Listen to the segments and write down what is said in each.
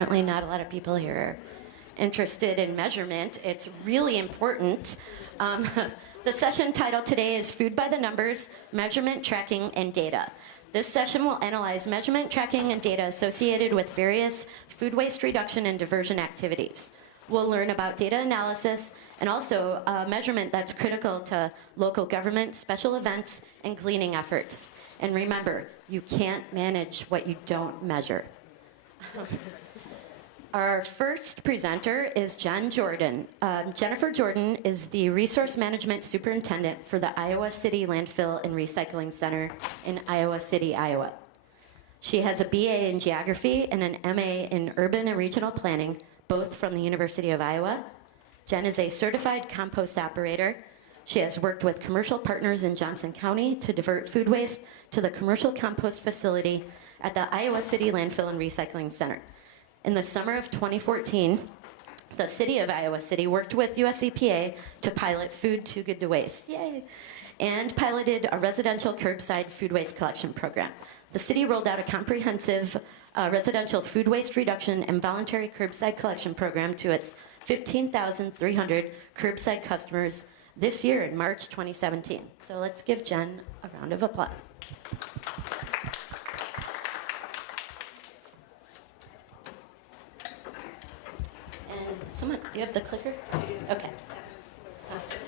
Apparently not a lot of people here are interested in measurement. It's really important. The session title today is Food by the Numbers, Measurement, Tracking, and Data. This session will analyze measurement, tracking, and data associated with various food waste reduction and diversion activities. We'll learn about data analysis and also measurement that's critical to local government, special events, and cleaning efforts. And remember, you can't manage what you don't measure. Our first presenter is Jen Jordan. Jennifer Jordan is the Resource Management Superintendent for the Iowa City Landfill and Recycling Center in Iowa City, Iowa. She has a BA in Geography and an MA in Urban and Regional Planning, both from the University of Iowa. Jen is a certified compost operator. She has worked with commercial partners in Johnson County to divert food waste to the commercial compost facility at the Iowa City Landfill and Recycling Center. In the summer of 2014, the city of Iowa City worked with US EPA to pilot Food Too Good to Waste, yay, and piloted a residential curbside food waste collection program. The city rolled out a comprehensive residential food waste reduction and voluntary curbside collection program to its 15,300 curbside customers this year in March 2017. So let's give Jen a round of applause. Someone, do you have the clicker? I do. Okay. Awesome.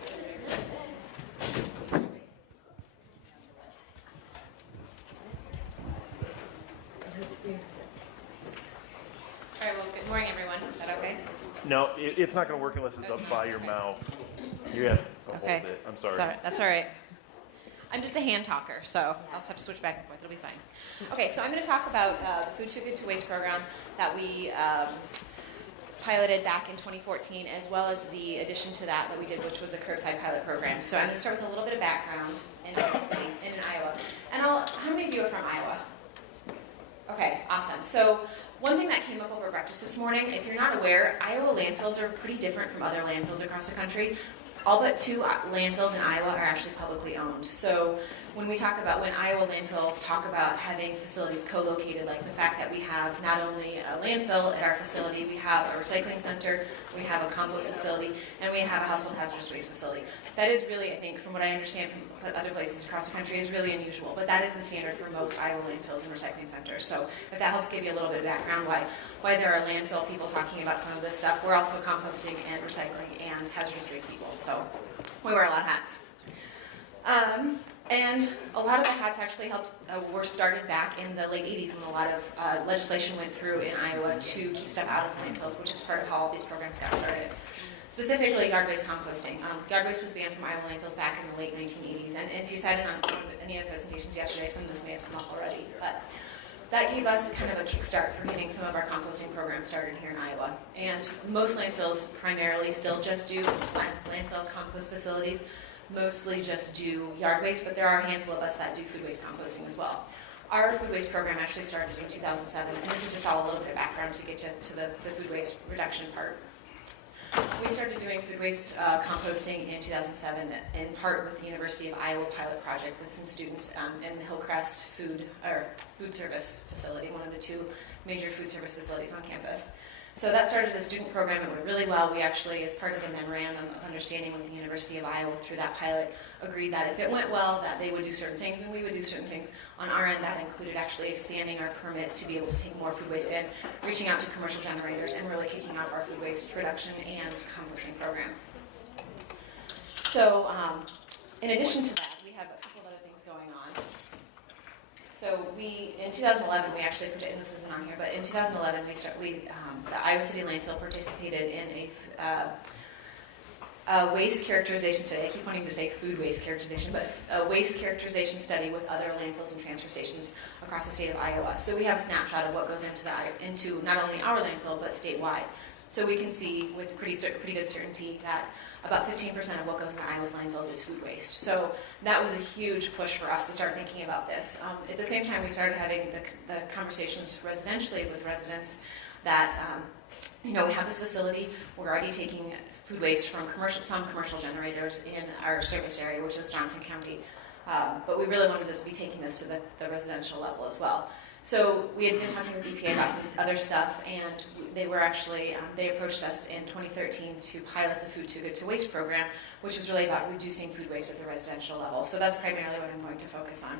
All right, well, good morning, everyone. Is that okay? No, it's not going to work unless it's up by your mouth. You have to hold it. I'm sorry. That's all right. I'm just a hand talker, so I'll just have to switch back and forth. It'll be fine. Okay, so I'm going to talk about the Food Too Good to Waste program that we piloted back in 2014, as well as the addition to that we did, which was a curbside pilot program. So I'm going to start with a little bit of background in Iowa City, in Iowa. And how many of you are from Iowa? Okay, awesome. So one thing that came up over breakfast this morning, if you're not aware, Iowa landfills are pretty different from other landfills across the country. All but 2 landfills in Iowa are actually publicly owned. So when Iowa landfills talk about having facilities co-located, like the fact that we have not only a landfill at our facility, we have a recycling center, we have a compost facility, and we have a household hazardous waste facility. That is really, I think, from what I understand from other places across the country, is really unusual. But that is the standard for most Iowa landfills and recycling centers. So if that helps give you a little bit of background why there are landfill people talking about some of this stuff, we're also composting and recycling and hazardous waste people. So we wear a lot of hats. And a lot of the hats actually were started back in the late 80s when a lot of legislation went through in Iowa to keep stuff out of landfills, which is part of how all these programs got started. Specifically, yard waste composting. Yard waste was banned from Iowa landfills back in the late 1980s. And if you sat in on any of the presentations yesterday, some of this may have come up already. But that gave us kind of a kickstart for getting some of our composting programs started here in Iowa. And most landfills primarily still just do landfill compost facilities, mostly just do yard waste, but there are a handful of us that do food waste composting as well. Our food waste program actually started in 2007, and this is just all a little bit of background to get to the food waste reduction part. We started doing food waste composting in 2007, in part with the University of Iowa pilot project with some students in the Hillcrest food service facility, one of the 2 major food service facilities on campus. So that started as a student program. It went really well. We actually, as part of a memorandum of understanding with the University of Iowa through that pilot, agreed that if it went well, that they would do certain things and we would do certain things. On our end, that included actually expanding our permit to be able to take more food waste in, reaching out to commercial generators, and really kicking off our food waste reduction and composting program. So in addition to that, we have a couple of other things going on. So in 2011, we actually, and this isn't on here, but in 2011, the Iowa City Landfill participated in a waste characterization study. I keep wanting to say food waste characterization, but a waste characterization study with other landfills and transfer stations across the state of Iowa. So we have a snapshot of what goes into not only our landfill, but statewide. So we can see with pretty good certainty that about 15% of what goes into Iowa's landfills is food waste. So that was a huge push for us to start thinking about this. At the same time, we started having the conversations residentially with residents that, we have this facility, we're already taking food waste from some commercial generators in our service area, which is Johnson County. But we really wanted to be taking this to the residential level as well. So we had been talking with EPA about some other stuff, and they were actually, they approached us in 2013 to pilot the Food Too Good to Waste program, which was really about reducing food waste at the residential level. So that's primarily what I'm going to focus on.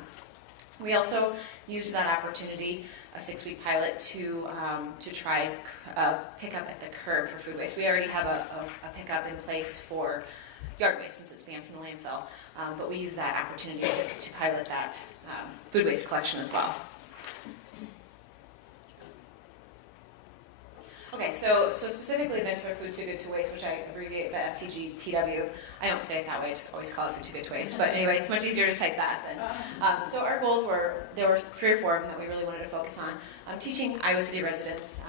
We also used that opportunity, a 6-week pilot, to try pickup at the curb for food waste. We already have a pickup in place for yard waste since it's banned from the landfill, but we use that opportunity to pilot that food waste collection as well. Okay, so specifically then for Food Too Good to Waste, which I abbreviate the FTG-TW, I don't say it that way, I just always call it Food Too Good to Waste, but anyway, it's much easier to type that than. So our goals there were 3 or 4 of them that we really wanted to focus on. Teaching Iowa City residents,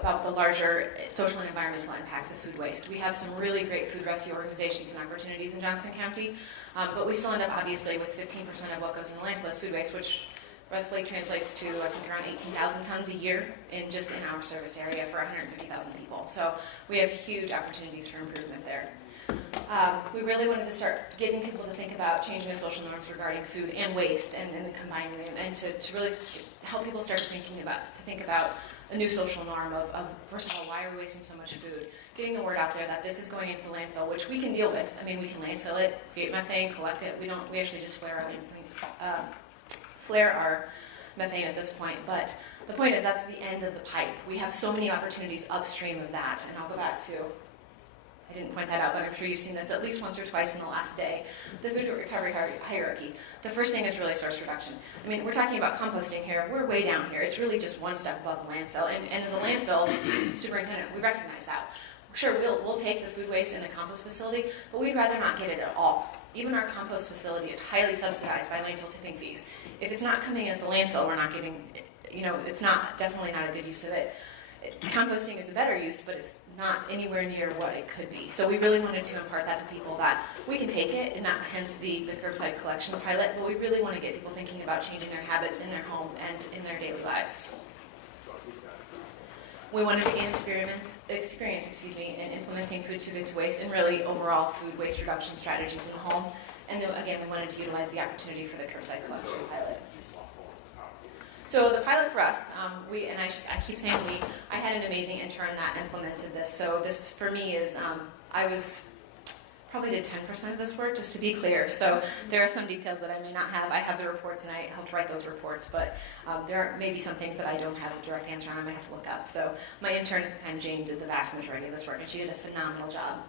about the larger social and environmental impacts of food waste. We have some really great food rescue organizations and opportunities in Johnson County, but we still end up obviously with 15% of what goes in the landfill as food waste, which roughly translates to, I think, around 18,000 tons a year in our service area for 150,000 people. So we have huge opportunities for improvement there. We really wanted to start getting people to think about changing the social norms regarding food and waste and combining them, and to really help people start to think about a new social norm of, first of all, why are we wasting so much food? Getting the word out there that this is going into the landfill, which we can deal with. I mean, we can landfill it, create methane, collect it. We actually just flare our methane at this point, but the point is that's the end of the pipe. We have so many opportunities upstream of that, and I'll go back to, I didn't point that out, but I'm sure you've seen this at least once or twice in the last day, the food recovery hierarchy. The first thing is really source reduction. I mean, we're talking about composting here, we're way down here. It's really just one step above the landfill, and as a landfill superintendent, we recognize that. Sure, we'll take the food waste in the compost facility, but we'd rather not get it at all. Even our compost facility is highly subsidized by landfill tipping fees. If it's not coming in at the landfill, we're not getting, it's definitely not a good use of it. Composting is a better use, but it's not anywhere near what it could be. So we really wanted to impart that to people, that we can take it, and not hence the curbside collection pilot, but we really want to get people thinking about changing their habits in their home and in their daily lives. We wanted to gain experience in implementing Food Too Good to Waste and really overall food waste reduction strategies in the home. And then, again, we wanted to utilize the opportunity for the curbside collection pilot. So the pilot for us, I keep saying I had an amazing intern that implemented this. So this for me is, I probably did 10% of this work, just to be clear. So there are some details that I may not have. I have the reports and I helped write those reports, but there are maybe some things that I don't have a direct answer on. I might have to look up. So my intern at the time, Jane, did the vast majority of this work, and she did a phenomenal job.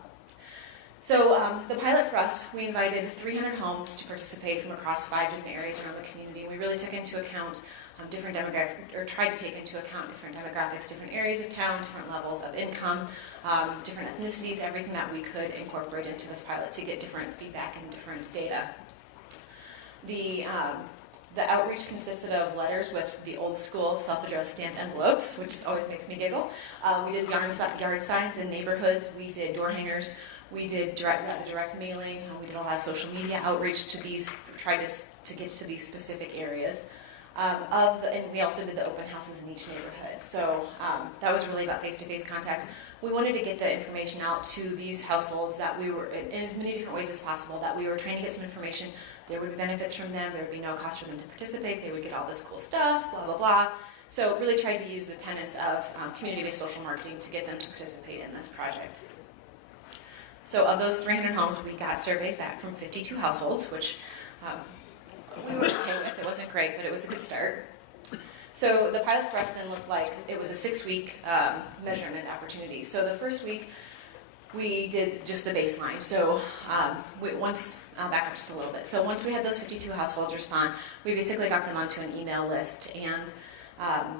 So the pilot for us, we invited 300 homes to participate from across 5 different areas around the community. We really took into account different demographics, or tried to take into account different demographics, different areas of town, different levels of income, different ethnicities, everything that we could incorporate into this pilot to get different feedback and different data. The outreach consisted of letters with the old school self-addressed stamped envelopes, which always makes me giggle. We did yard signs in neighborhoods. We did door hangers. We did direct mailing. We did a lot of social media outreach to tried to get to these specific areas. And we also did the open houses in each neighborhood. So that was really about face-to-face contact. We wanted to get the information out to these households that we were, in as many different ways as possible, that we were trying to get some information. There would be benefits from them. There would be no cost for them to participate. They would get all this cool stuff, blah, blah, blah. So really tried to use the tenets of community-based social marketing to get them to participate in this project. So of those 300 homes, we got surveys back from 52 households, which we were okay with. It wasn't great, but it was a good start. So the pilot for us then looked like it was a 6-week measurement opportunity. So the first week, we did just the baseline. So I'll back up just a little bit. So once we had those 52 households respond, we basically got them onto an email list and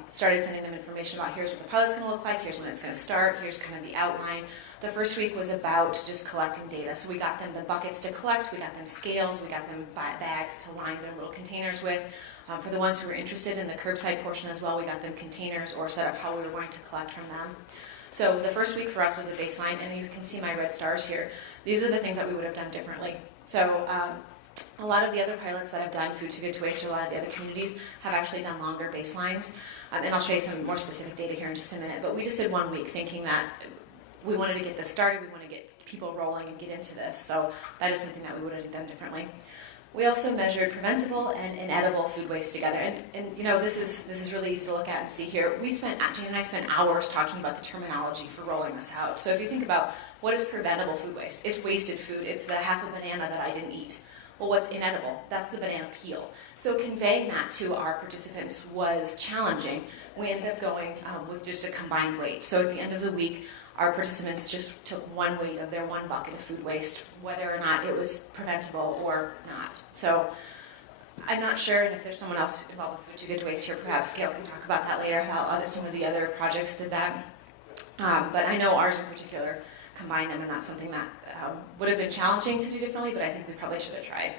started sending them information about here's what the pilot's going to look like, here's when it's going to start, here's kind of the outline. The first week was about just collecting data. So we got them the buckets to collect, we got them scales, we got them bags to line their little containers with. For the ones who were interested in the curbside portion as well, we got them containers or set up how we were going to collect from them. So the first week for us was a baseline, and you can see my red stars here. These are the things that we would have done differently. So a lot of the other pilots that have done Food Too Good to Waste, or a lot of the other communities, have actually done longer baselines. And I'll show you some more specific data here in just a minute. But we just did 1 week thinking that we wanted to get this started, we want to get people rolling and get into this. So that is something that we would have done differently. We also measured preventable and inedible food waste together. And you know, this is really easy to look at and see here. Jane and I spent hours talking about the terminology for rolling this out. So if you think about what is preventable food waste, it's wasted food. It's the half a banana that I didn't eat. Well, what's inedible? That's the banana peel. So conveying that to our participants was challenging. We ended up going with just a combined weight. So at the end of the week, our participants just took one weight of their one bucket of food waste, whether or not it was preventable or not. So I'm not sure, and if there's someone else involved with food too good to waste here, perhaps Gail can talk about that later, how some of the other projects did that. But I know ours in particular combined them, and that's something that would have been challenging to do differently, but I think we probably should have tried.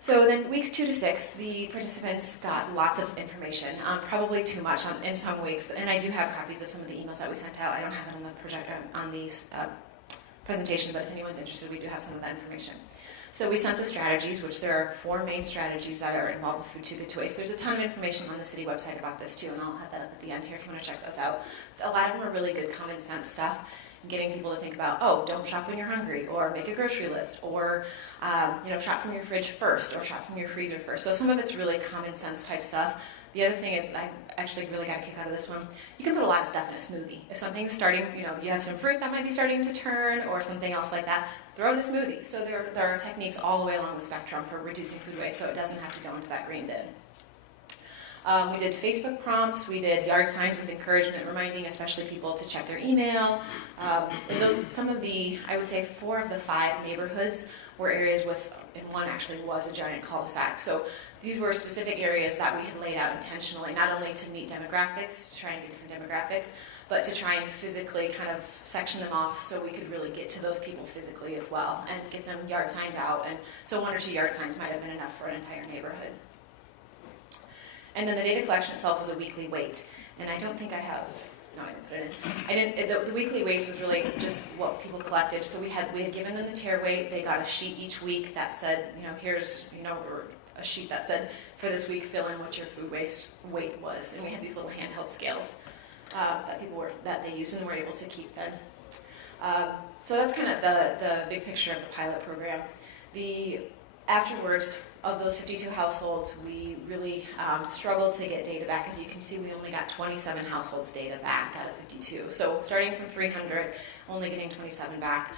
So then weeks 2 to 6, the participants got lots of information, probably too much in some weeks, and I do have copies of some of the emails that we sent out. I don't have it on the projector on these presentation, but if anyone's interested, we do have some of that information. So we sent the strategies, which there are 4 main strategies that are involved with food too good to waste. There's a ton of information on the city website about this too, and I'll have that up at the end here if you want to check those out. A lot of them are really good common sense stuff, getting people to think about, oh, don't shop when you're hungry, or make a grocery list, or shop from your fridge first, or shop from your freezer first. So some of it's really common sense type stuff. The other thing is, I actually really got a kick out of this one. You can put a lot of stuff in a smoothie. If something's starting, you have some fruit that might be starting to turn, or something else like that, throw in a smoothie. So there are techniques all the way along the spectrum for reducing food waste, so it doesn't have to go into that green bin. We did Facebook prompts, we did yard signs with encouragement, reminding especially people to check their email. And some of the, I would say 4 of the 5 neighborhoods were areas with, and one actually was a giant cul-de-sac. So these were specific areas that we had laid out intentionally, not only to meet demographics, to try and get different demographics, but to try and physically kind of section them off so we could really get to those people physically as well and get them yard signs out. And so 1 or 2 yard signs might have been enough for an entire neighborhood. And then the data collection itself was a weekly weight. And I don't think I have, no, I didn't put it in. The weekly weights was really just what people collected. So we had given them the tear weight. They got a sheet each week that said, here's, or a sheet that said, for this week, fill in what your food waste weight was. And we had these little handheld scales that they used and were able to keep then. So that's kind of the big picture of the pilot program. Afterwards, of those 52 households, we really struggled to get data back. As you can see, we only got 27 households data back out of 52. So starting from 300, only getting 27 back,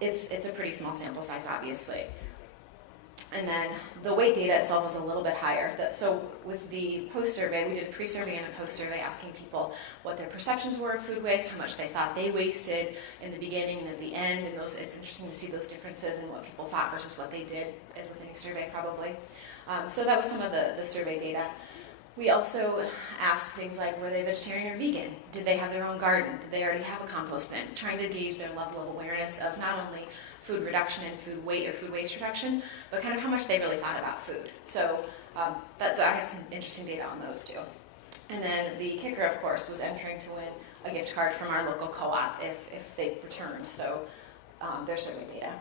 it's a pretty small sample size, obviously. And then the weight data itself was a little bit higher. So with the post-survey, we did a pre-survey and a post-survey asking people what their perceptions were of food waste, how much they thought they wasted in the beginning and at the end, and it's interesting to see those differences in what people thought versus what they did, as with any survey probably. So that was some of the survey data. We also asked things like, were they vegetarian or vegan? Did they have their own garden? Did they already have a compost bin? Trying to gauge their level of awareness of not only food reduction and food weight or food waste reduction, but kind of how much they really thought about food. So I have some interesting data on those too. And then the kicker, of course, was entering to win a gift card from our local co-op if they returned. So their survey data.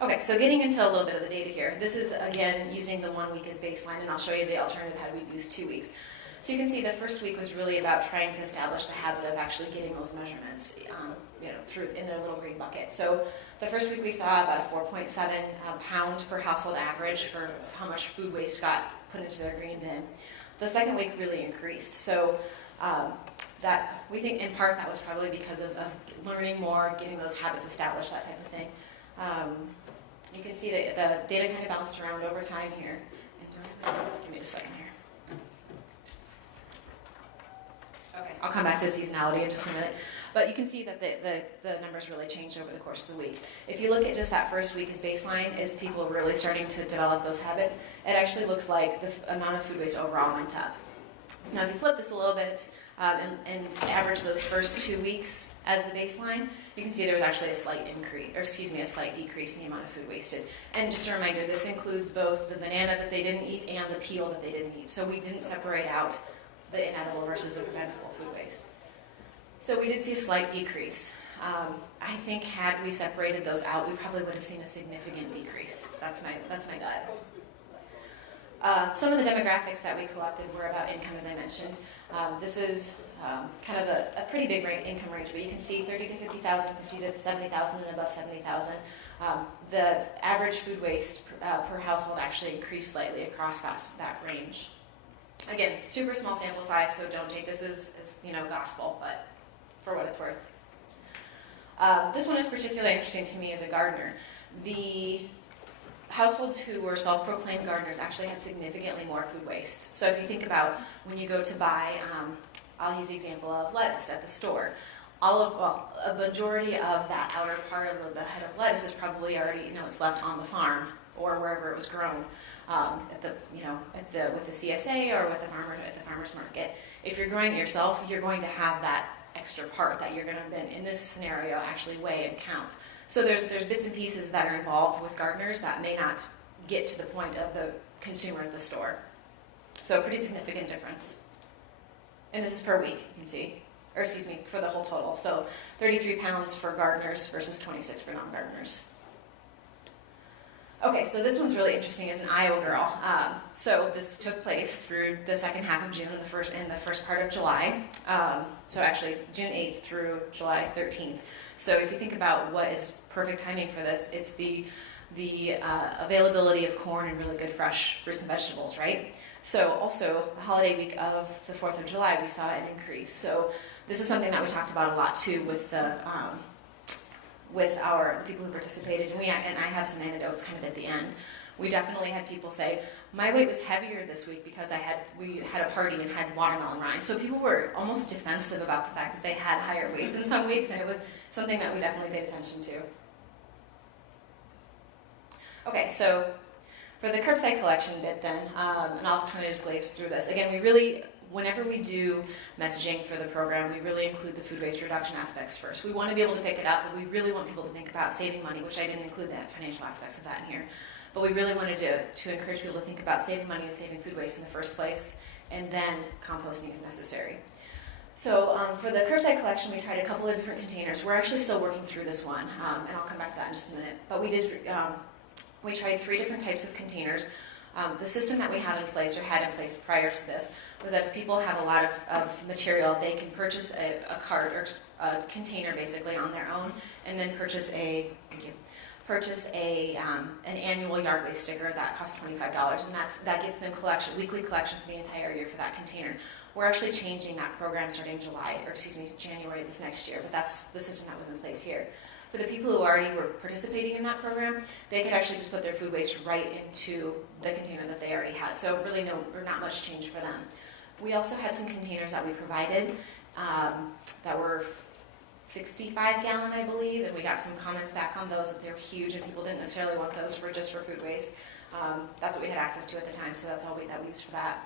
Okay, so getting into a little bit of the data here. This is, again, using the 1 week as baseline, and I'll show you the alternative had we used 2 weeks. So you can see the first week was really about trying to establish the habit of actually getting those measurements through in their little green bucket. So the first week we saw about a 4.7 pound per household average for how much food waste got put into their green bin. The second week really increased. So that we think in part that was probably because of learning more, getting those habits established, that type of thing. You can see that the data kind of bounced around over time here. Give me just a second here. Okay, I'll come back to seasonality in just a minute. But you can see that the numbers really changed over the course of the week. If you look at just that first week as baseline, is people really starting to develop those habits, it actually looks like the amount of food waste overall went up. Now, if you flip this a little bit and average those first 2 weeks as the baseline, you can see there was actually a slight decrease in the amount of food wasted. And just a reminder, this includes both the banana that they didn't eat and the peel that they didn't eat. So we didn't separate out the inedible versus the preventable food waste. So we did see a slight decrease. I think had we separated those out, we probably would have seen a significant decrease. That's my gut. Some of the demographics that we collected were about income, as I mentioned. This is kind of a pretty big income range, but you can see 30 to 50,000, 50 to 70,000, and above 70,000. The average food waste per household actually increased slightly across that range. Again, super small sample size, so don't take this as gospel, but for what it's worth. This one is particularly interesting to me as a gardener. The households who were self-proclaimed gardeners actually had significantly more food waste. So if you think about when you go to buy, I'll use the example of lettuce at the store. A majority of that outer part of the head of lettuce is probably already, it's left on the farm or wherever it was grown, with the CSA or with at the farmer's market. If you're growing it yourself, you're going to have that extra part that you're going to then, in this scenario, actually weigh and count. So there's bits and pieces that are involved with gardeners that may not get to the point of the consumer at the store. So a pretty significant difference. And this is per week, you can see. Or excuse me, for the whole total. So 33 pounds for gardeners versus 26 for non-gardeners. Okay, so this one's really interesting as an Iowa girl. So this took place through the second half of June and the first part of July. So actually June 8th through July 13th. So if you think about what is perfect timing for this, it's the availability of corn and really good fresh fruits and vegetables, right? So also the holiday week of the 4th of July, we saw an increase. So this is something that we talked about a lot too with the people who participated, and I have some anecdotes kind of at the end. We definitely had people say, my weight was heavier this week because we had a party and had watermelon rind. So people were almost defensive about the fact that they had higher weights in some weeks, and it was something that we definitely paid attention to. Okay, so for the curbside collection bit then, and I'll kind of just glaze through this. Again, whenever we do messaging for the program, we really include the food waste reduction aspects first. We want to be able to pick it up, but we really want people to think about saving money, which I didn't include the financial aspects of that in here. But we really wanted to encourage people to think about saving money and saving food waste in the first place, and then composting if necessary. So for the curbside collection, we tried a couple of different containers. We're actually still working through this one, and I'll come back to that in just a minute. But we tried 3 different types of containers. The system that we have in place, or had in place prior to this, was that if people have a lot of material, they can purchase a cart or a container basically on their own, and then purchase an annual yard waste sticker that costs $25, and that gets them weekly collection for the entire year for that container. We're actually changing that program starting January this next year, but that's the system that was in place here. For the people who already were participating in that program, they could actually just put their food waste right into the container that they already had. So really not much change for them. We also had some containers that we provided that were 65-gallon, I believe, and we got some comments back on those that they're huge and people didn't necessarily want those just for food waste. That's what we had access to at the time, so that's all that we used for that.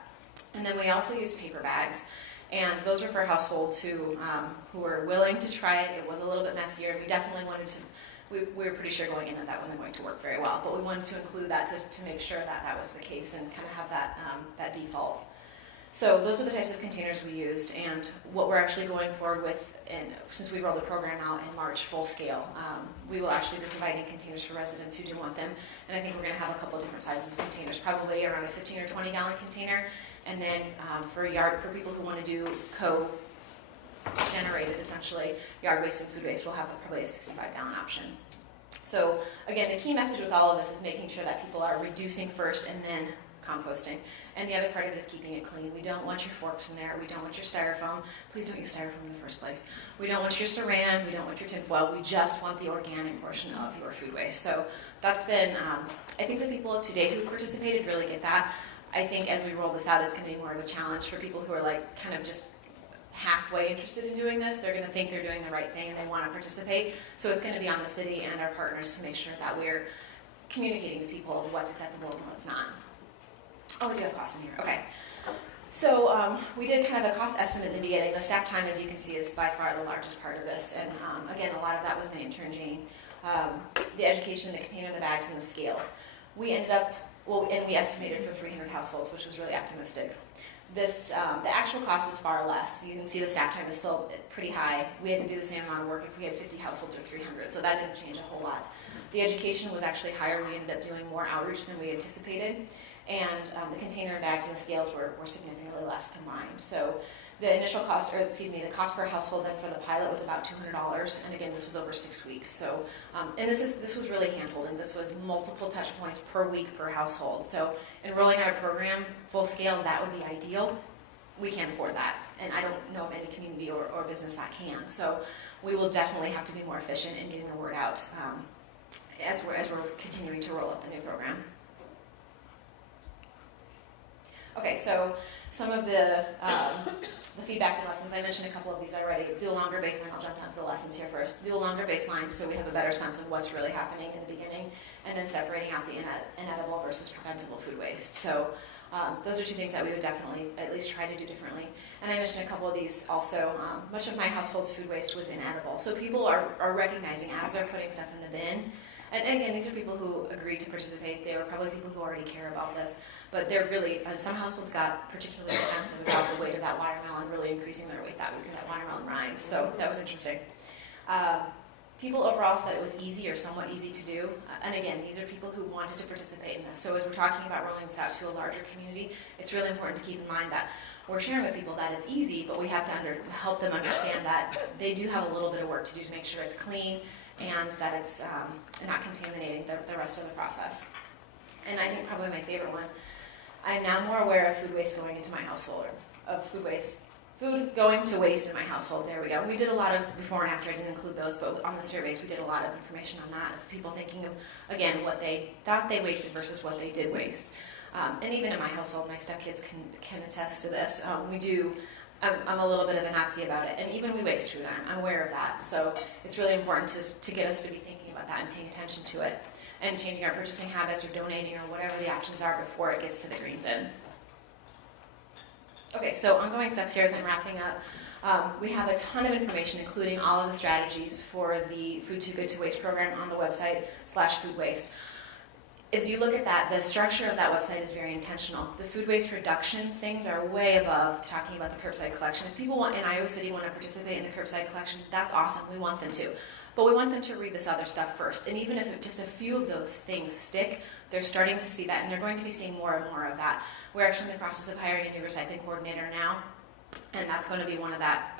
And then we also used paper bags. And those were for households who were willing to try it. It was a little bit messier. We definitely wanted to, we were pretty sure going in that wasn't going to work very well, but we wanted to include that to make sure that was the case and kind of have that default. So those were the types of containers we used, and what we're actually going forward with, since we rolled the program out in March full scale, we will actually be providing containers for residents who do want them, and I think we're going to have a couple of different sizes of containers, probably around a 15 or 20-gallon container. And then for people who want to do co-generated, essentially, yard waste and food waste, we'll have probably a 65-gallon option. So again, the key message with all of this is making sure that people are reducing first and then composting. And the other part of it is keeping it clean. We don't want your forks in there. We don't want your styrofoam. Please don't use styrofoam in the first place. We don't want your saran. We don't want your tinfoil. We just want the organic portion of your food waste. So that's been, I think the people to date who've participated really get that. I think as we roll this out, it's going to be more of a challenge for people who are kind of just halfway interested in doing this. They're going to think they're doing the right thing and they want to participate. So it's going to be on the city and our partners to make sure that we're communicating to people what's acceptable and what's not. Oh, we do have costs in here. Okay. So we did kind of a cost estimate in the beginning. The staff time, as you can see, is by far the largest part of this. And again, a lot of that was my intern, Jane. The education, the container, the bags, and the scales. We ended up, and we estimated for 300 households, which was really optimistic. The actual cost was far less. You can see the staff time is still pretty high. We had to do the same amount of work if we had 50 households or 300, so that didn't change a whole lot. The education was actually higher. We ended up doing more outreach than we anticipated. and the container bags and the scales were significantly less combined. So the initial cost, the cost per household then for the pilot was about $200, and again, this was over 6 weeks. So, and this was really hand-holding. This was multiple touch points per week per household. So in rolling out a program full scale, that would be ideal. We can't afford that, and I don't know of any community or business that can. So we will definitely have to be more efficient in getting the word out as we're continuing to roll out the new program. Okay, so some of the feedback and lessons, I mentioned a couple of these already. Do a longer baseline. I'll jump down to the lessons here first. Do a longer baseline so we have a better sense of what's really happening in the beginning, and then separating out the inedible versus preventable food waste. So those are two things that we would definitely at least try to do differently. And I mentioned a couple of these also. Much of my household's food waste was inedible. So people are recognizing as they're putting stuff in the bin. And again, these are people who agreed to participate. They were probably people who already care about this. But they're really, some households got particularly defensive about the weight of that watermelon, really increasing their weight that week, or that watermelon rind. So that was interesting. People overall said it was easy or somewhat easy to do. And again, these are people who wanted to participate in this. So as we're talking about rolling this out to a larger community, it's really important to keep in mind that we're sharing with people that it's easy, but we have to help them understand that they do have a little bit of work to do to make sure it's clean and that it's not contaminating the rest of the process. And I think probably my favorite one, I'm now more aware of food waste going into my household, or of food going to waste in my household. There we go. We did a lot of before and after. I didn't include those, but on the surveys we did a lot of information on that, of people thinking of, again, what they thought they wasted versus what they did waste. And even in my household, my stepkids can attest to this. I'm a little bit of a Nazi about it, and even we waste food. I'm aware of that. So it's really important to get us to be thinking about that and paying attention to it, and changing our purchasing habits or donating or whatever the options are before it gets to the green bin. Okay, so ongoing steps here as I'm wrapping up. We have a ton of information, including all of the strategies for the Food Too Good to Waste program on the website /food waste. As you look at that, the structure of that website is very intentional. The food waste reduction things are way above talking about the curbside collection. If people in Iowa City want to participate in the curbside collection, that's awesome. We want them to. But we want them to read this other stuff first. And even if just a few of those things stick, they're starting to see that, and they're going to be seeing more and more of that. We're actually in the process of hiring a new recycling coordinator now, and that's going to be one of that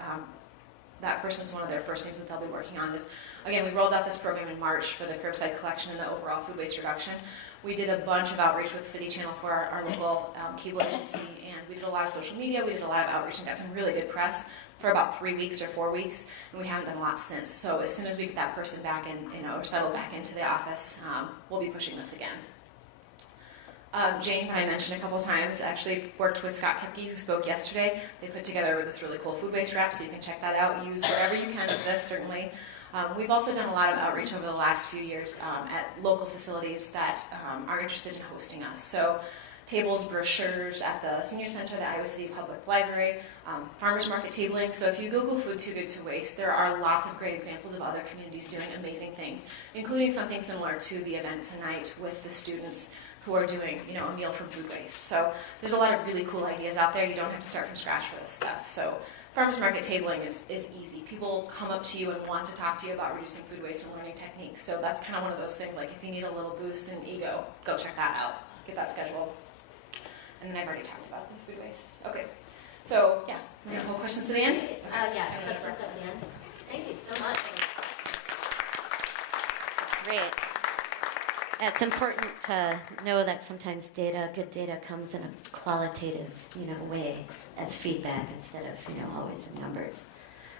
person's one of their first things that they'll be working on is, again, we rolled out this program in March for the curbside collection and the overall food waste reduction. We did a bunch of outreach with City Channel for our local cable agency, and we did a lot of social media, we did a lot of outreach and got some really good press for about 3 weeks or 4 weeks, and we haven't done a lot since. So as soon as we get that person back in, or settled back into the office, we'll be pushing this again. Jane, that I mentioned a couple times, actually worked with Scott Kepke, who spoke yesterday. They put together this really cool food waste wrap, so you can check that out. Use wherever you can with this, certainly. We've also done a lot of outreach over the last few years at local facilities that are interested in hosting us. So tables, brochures at the Senior Center, the Iowa City Public Library, farmers market tabling. So if you Google Food Too Good to Waste, there are lots of great examples of other communities doing amazing things, including something similar to the event tonight with the students who are doing, a meal from food waste. So there's a lot of really cool ideas out there. You don't have to start from scratch for this stuff. So farmers market tabling is easy. People come up to you and want to talk to you about reducing food waste and learning techniques. So that's kind of one of those things, like if you need a little boost in ego, go check that out. Get that scheduled. And then I've already talked about the food waste. Okay. So, yeah. More questions to the end? Yeah, questions at the end. Thank you so much. That's great. It's important to know that sometimes good data comes in a qualitative, way as feedback instead of, always in numbers.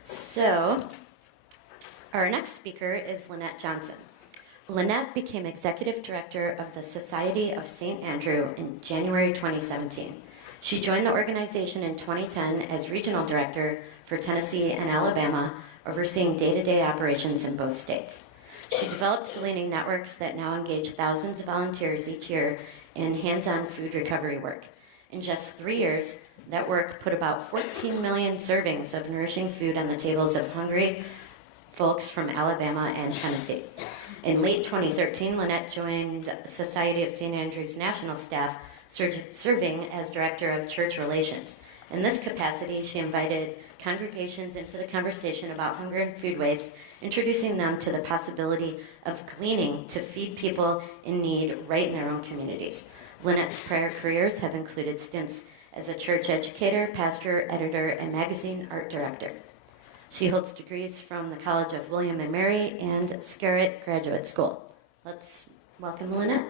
So, our next speaker is Lynette Johnson. Lynette became executive director of the Society of St. Andrew in January 2017. She joined the organization in 2010 as regional director for Tennessee and Alabama, overseeing day-to-day operations in both states. She developed cleaning networks that now engage thousands of volunteers each year in hands-on food recovery work. In just 3 years, that work put about 14 million servings of nourishing food on the tables of hungry folks from Alabama and Tennessee. In late 2013, Lynette joined Society of St. Andrew's national staff, serving as director of church relations. In this capacity, she invited congregations into the conversation about hunger and food waste, introducing them to the possibility of cleaning to feed people in need right in their own communities. Lynette's prior careers have included stints as a church educator, pastor, editor, and magazine art director. She holds degrees from the College of William and Mary and Scarrett Graduate School. Let's welcome Lynette.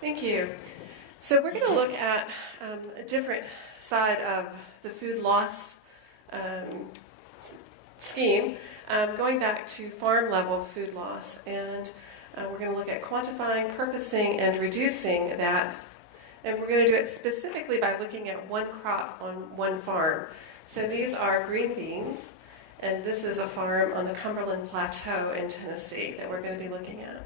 Thank you. So we're going to look at a different side of the food loss scheme, going back to farm level food loss. And we're going to look at quantifying, purposing, and reducing that. And we're going to do it specifically by looking at one crop on one farm. So these are green beans, and this is a farm on the Cumberland Plateau in Tennessee that we're going to be looking at.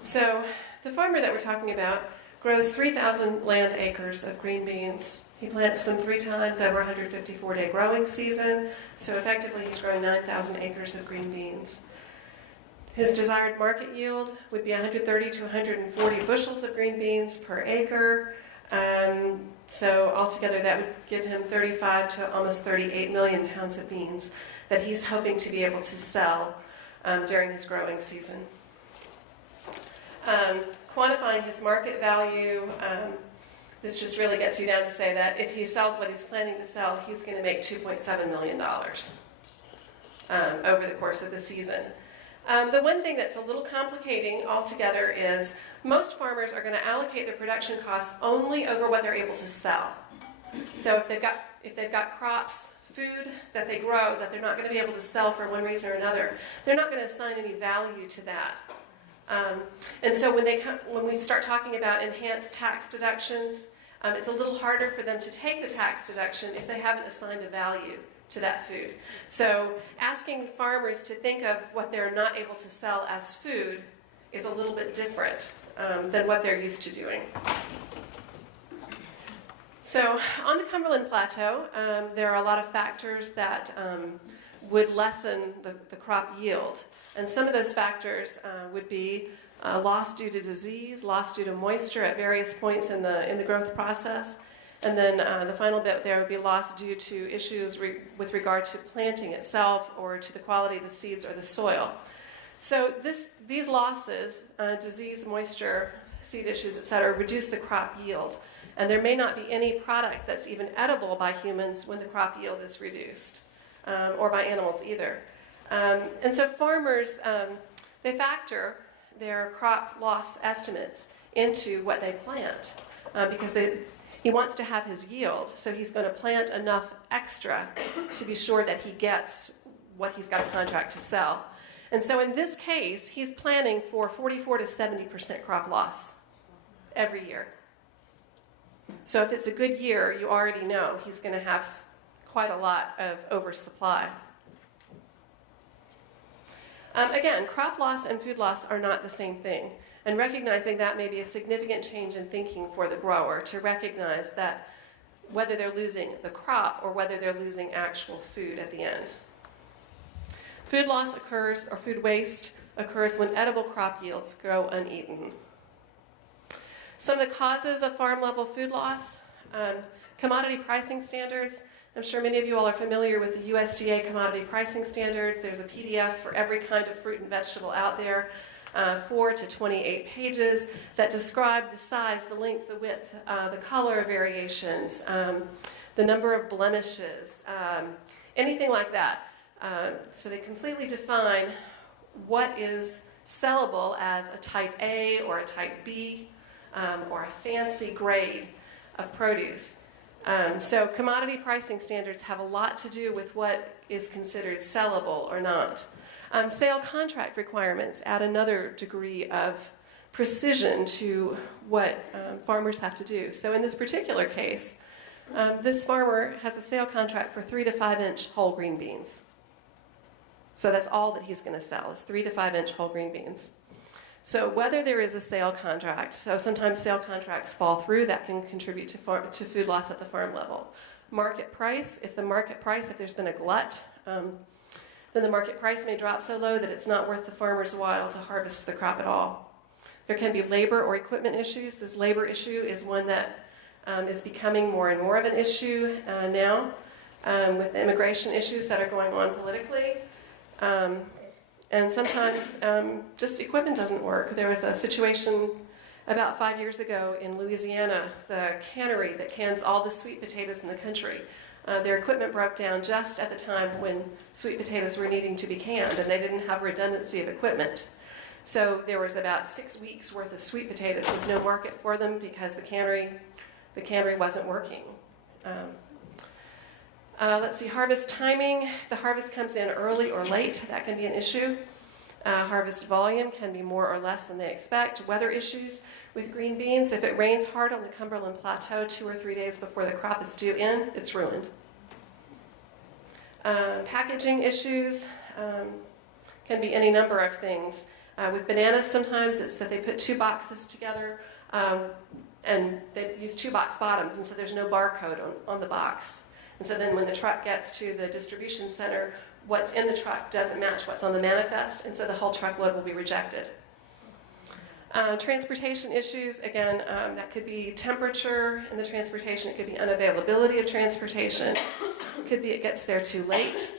So the farmer that we're talking about grows 3,000 land acres of green beans. He plants them 3 times over a 154-day growing season, so effectively he's growing 9,000 acres of green beans. His desired market yield would be 130 to 140 bushels of green beans per acre. So altogether that would give him 35 to almost 38 million pounds of beans that he's hoping to be able to sell during his growing season. Quantifying his market value, this just really gets you down to say that if he sells what he's planning to sell, he's going to make $2.7 million over the course of the season. The one thing that's a little complicating altogether is most farmers are going to allocate their production costs only over what they're able to sell. So if they've got crops, food that they grow that they're not going to be able to sell for one reason or another, they're not going to assign any value to that. And so when we start talking about enhanced tax deductions, it's a little harder for them to take the tax deduction if they haven't assigned a value to that food. So asking farmers to think of what they're not able to sell as food is a little bit different than what they're used to doing. So on the Cumberland Plateau, there are a lot of factors that would lessen the crop yield. And some of those factors would be loss due to disease, loss due to moisture at various points in the growth process. And then the final bit there would be loss due to issues with regard to planting itself or to the quality of the seeds or the soil. So these losses, disease, moisture, seed issues, etc., reduce the crop yield. And there may not be any product that's even edible by humans when the crop yield is reduced, or by animals either. And so farmers, they factor their crop loss estimates into what they plant because he wants to have his yield, so he's going to plant enough extra to be sure that he gets what he's got a contract to sell. And so in this case, he's planning for 44 to 70% crop loss every year. So if it's a good year, you already know he's going to have quite a lot of oversupply. Again, crop loss and food loss are not the same thing. And recognizing that may be a significant change in thinking for the grower to recognize that whether they're losing the crop or whether they're losing actual food at the end. Food loss occurs, or food waste occurs when edible crop yields go uneaten. Some of the causes of farm-level food loss, commodity pricing standards. I'm sure many of you all are familiar with the USDA commodity pricing standards. There's a PDF for every kind of fruit and vegetable out there, 4 to 28 pages that describe the size, the length, the width, the color variations, the number of blemishes, anything like that. So they completely define what is sellable as a type A or a type B or a fancy grade of produce. So commodity pricing standards have a lot to do with what is considered sellable or not. Sale contract requirements add another degree of precision to what farmers have to do. So in this particular case, this farmer has a sale contract for 3 to 5 inch whole green beans. So that's all that he's going to sell is 3 to 5 inch whole green beans. So whether there is a sale contract, so sometimes sale contracts fall through, that can contribute to food loss at the farm level. Market price, if there's been a glut, then the market price may drop so low that it's not worth the farmer's while to harvest the crop at all. There can be labor or equipment issues. This labor issue is one that is becoming more and more of an issue now. with the immigration issues that are going on politically. And sometimes just equipment doesn't work. There was a situation about 5 years ago in Louisiana, the cannery that cans all the sweet potatoes in the country. Their equipment broke down just at the time when sweet potatoes were needing to be canned, and they didn't have redundancy of equipment. So there was about 6 weeks worth of sweet potatoes with no market for them because the cannery wasn't working. Let's see, harvest timing. If the harvest comes in early or late, that can be an issue. Harvest volume can be more or less than they expect. Weather issues with green beans. If it rains hard on the Cumberland Plateau 2 or 3 days before the crop is due in, it's ruined. Packaging issues can be any number of things. With bananas, sometimes it's that they put 2 boxes together and they use 2 box bottoms, and so there's no barcode on the box. And so then when the truck gets to the distribution center, what's in the truck doesn't match what's on the manifest, and so the whole truckload will be rejected. Transportation issues, again, that could be temperature in the transportation, it could be unavailability of transportation, it could be it gets there too late.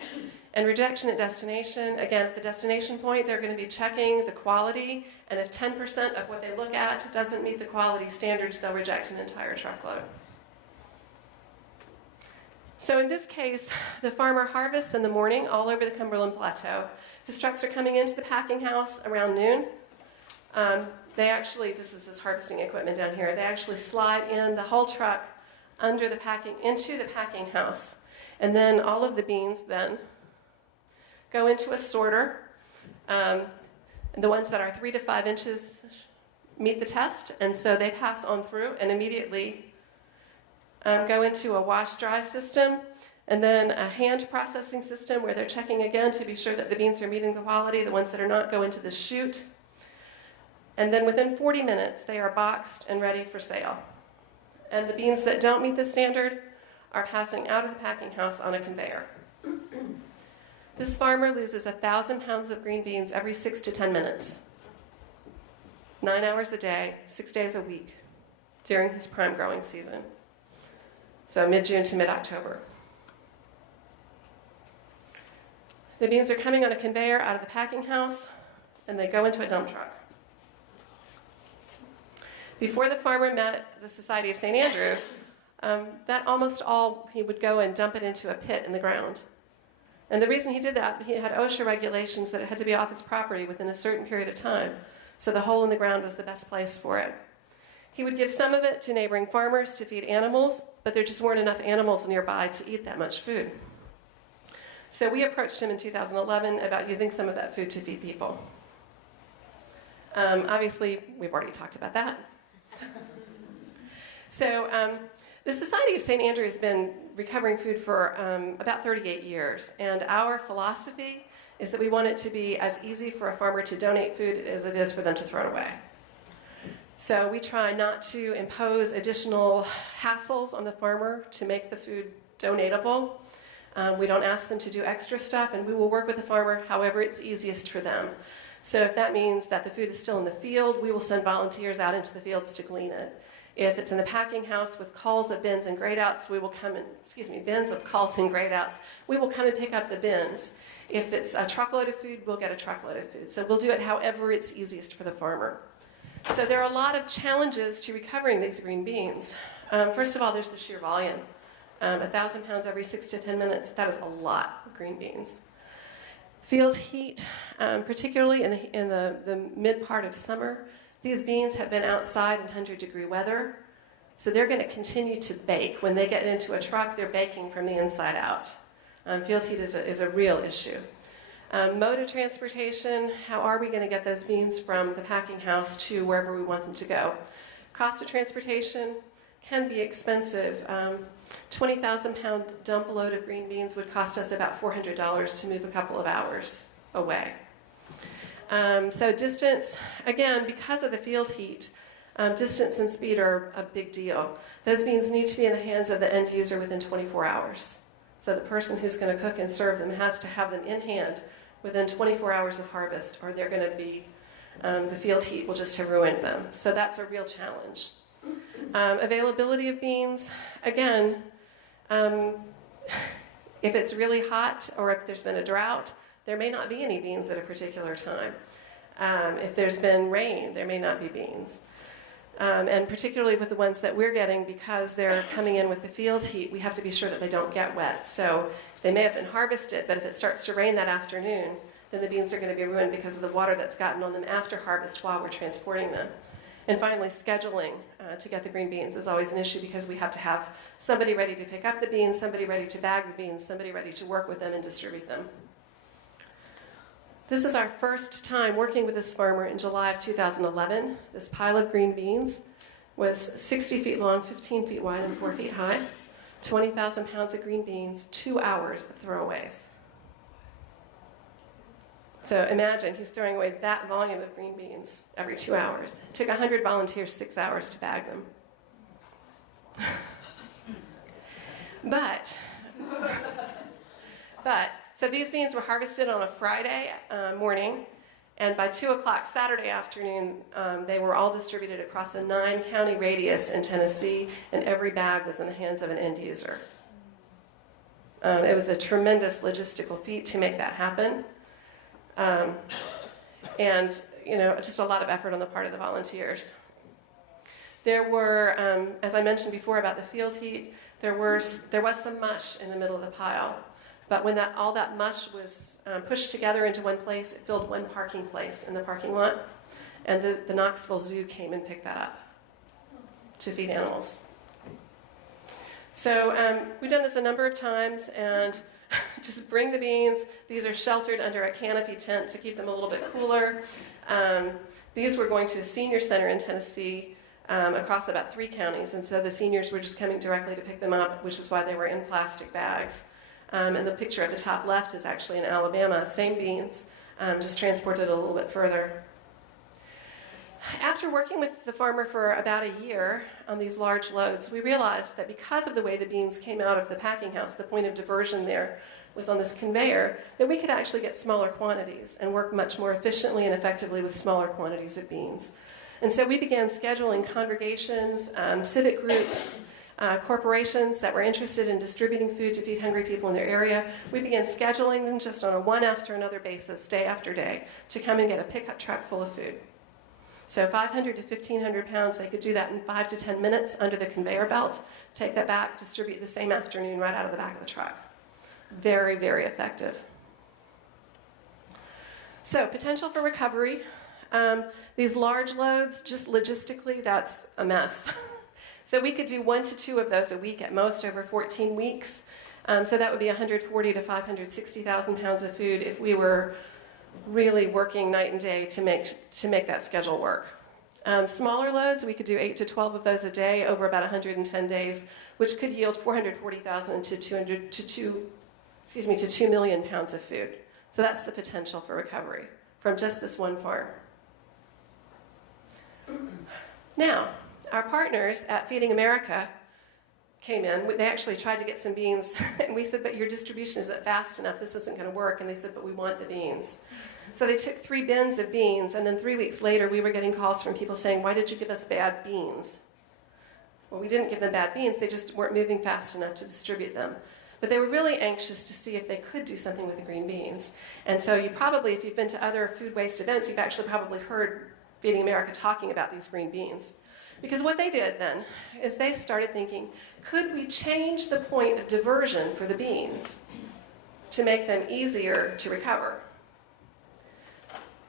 And rejection at destination, again, at the destination point, they're going to be checking the quality, and if 10% of what they look at doesn't meet the quality standards, they'll reject an entire truckload. So in this case, the farmer harvests in the morning all over the Cumberland Plateau. His trucks are coming into the packing house around noon. This is this harvesting equipment down here, they actually slide in the whole truck into the packing house. And then all of the beans then go into a sorter. And the ones that are 3 to 5 inches meet the test, and so they pass on through and immediately go into a wash-dry system, and then a hand processing system where they're checking again to be sure that the beans are meeting the quality. The ones that are not go into the chute. And then within 40 minutes, they are boxed and ready for sale. And the beans that don't meet the standard are passing out of the packing house on a conveyor. This farmer loses 1,000 pounds of green beans every 6 to 10 minutes. 9 hours a day, 6 days a week, during his prime growing season. So mid-June to mid-October. The beans are coming on a conveyor out of the packing house, and they go into a dump truck. Before the farmer met the Society of St. Andrew, that almost all he would go and dump it into a pit in the ground. And the reason he did that, he had OSHA regulations that it had to be off his property within a certain period of time. So the hole in the ground was the best place for it. He would give some of it to neighboring farmers to feed animals, but there just weren't enough animals nearby to eat that much food. So we approached him in 2011 about using some of that food to feed people. Obviously, we've already talked about that. So the Society of St. Andrew has been recovering food for about 38 years, and our philosophy is that we want it to be as easy for a farmer to donate food as it is for them to throw it away. So we try not to impose additional hassles on the farmer to make the food donatable. We don't ask them to do extra stuff, and we will work with the farmer however it's easiest for them. So if that means that the food is still in the field, we will send volunteers out into the fields to glean it. If it's in the packing house with culls of bins and grade outs, we will come and, bins of culls and grade outs, we will come and pick up the bins. If it's a truckload of food, we'll get a truckload of food. So we'll do it however it's easiest for the farmer. So there are a lot of challenges to recovering these green beans. First of all, there's the sheer volume. 1,000 pounds every 6 to 10 minutes, that is a lot of green beans. Field heat, particularly in the mid part of summer, these beans have been outside in 100-degree weather, so they're going to continue to bake. When they get into a truck, they're baking from the inside out. Field heat is a real issue. Mode of transportation, how are we going to get those beans from the packing house to wherever we want them to go? Cost of transportation can be expensive. 20,000-pound dump load of green beans would cost us about $400 to move a couple of hours away. So distance, again, because of the field heat, distance and speed are a big deal. Those beans need to be in the hands of the end user within 24 hours. So the person who's going to cook and serve them has to have them in hand within 24 hours of harvest, or they're going to be, the field heat will just have ruined them. So that's a real challenge. Availability of beans, again, If it's really hot or if there's been a drought, there may not be any beans at a particular time. If there's been rain, there may not be beans. And particularly with the ones that we're getting, because they're coming in with the field heat, we have to be sure that they don't get wet. So they may have been harvested, but if it starts to rain that afternoon, then the beans are going to be ruined because of the water that's gotten on them after harvest while we're transporting them. And finally, scheduling to get the green beans is always an issue because we have to have somebody ready to pick up the beans, somebody ready to bag the beans, somebody ready to work with them and distribute them. This is our first time working with this farmer in July of 2011. This pile of green beans was 60 feet long, 15 feet wide, and 4 feet high. 20,000 pounds of green beans, 2 hours of throwaways. So imagine he's throwing away that volume of green beans every 2 hours. It took 100 volunteers 6 hours to bag them. So these beans were harvested on a Friday morning, and by 2 o'clock Saturday afternoon, they were all distributed across a 9-county radius in Tennessee, and every bag was in the hands of an end user. It was a tremendous logistical feat to make that happen. And, just a lot of effort on the part of the volunteers. There were, as I mentioned before about the field heat, there was some mush in the middle of the pile. But when all that mush was pushed together into one place, it filled one parking place in the parking lot. And the Knoxville Zoo came and picked that up to feed animals. So we've done this a number of times, and just bring the beans. These are sheltered under a canopy tent to keep them a little bit cooler. These were going to a senior center in Tennessee across about 3 counties, and so the seniors were just coming directly to pick them up, which is why they were in plastic bags. And the picture at the top left is actually in Alabama, same beans, just transported a little bit further. After working with the farmer for about a year on these large loads, we realized that because of the way the beans came out of the packing house, the point of diversion there was on this conveyor, that we could actually get smaller quantities and work much more efficiently and effectively with smaller quantities of beans. And so we began scheduling congregations, civic groups, corporations that were interested in distributing food to feed hungry people in their area. We began scheduling them just on a one after another basis, day after day, to come and get a pickup truck full of food. So 500 to 1,500 pounds, they could do that in 5 to 10 minutes under the conveyor belt, take that back, distribute the same afternoon right out of the back of the truck. Very, very effective. So potential for recovery. These large loads, just logistically, that's a mess. So we could do 1 to 2 of those a week at most over 14 weeks. So that would be 140 to 560,000 pounds of food if we were really working night and day to make that schedule work. Smaller loads, we could do 8 to 12 of those a day over about 110 days, which could yield 440,000 to 2 million pounds of food. So that's the potential for recovery from just this one farm. Now, our partners at Feeding America came in. They actually tried to get some beans, and we said, but your distribution isn't fast enough. This isn't going to work. And they said, but we want the beans. So they took 3 bins of beans, and then 3 weeks later, we were getting calls from people saying, why did you give us bad beans? Well, we didn't give them bad beans. They just weren't moving fast enough to distribute them. But they were really anxious to see if they could do something with the green beans. And so you probably, if you've been to other food waste events, you've actually probably heard Feeding America talking about these green beans. Because what they did then is they started thinking, could we change the point of diversion for the beans to make them easier to recover?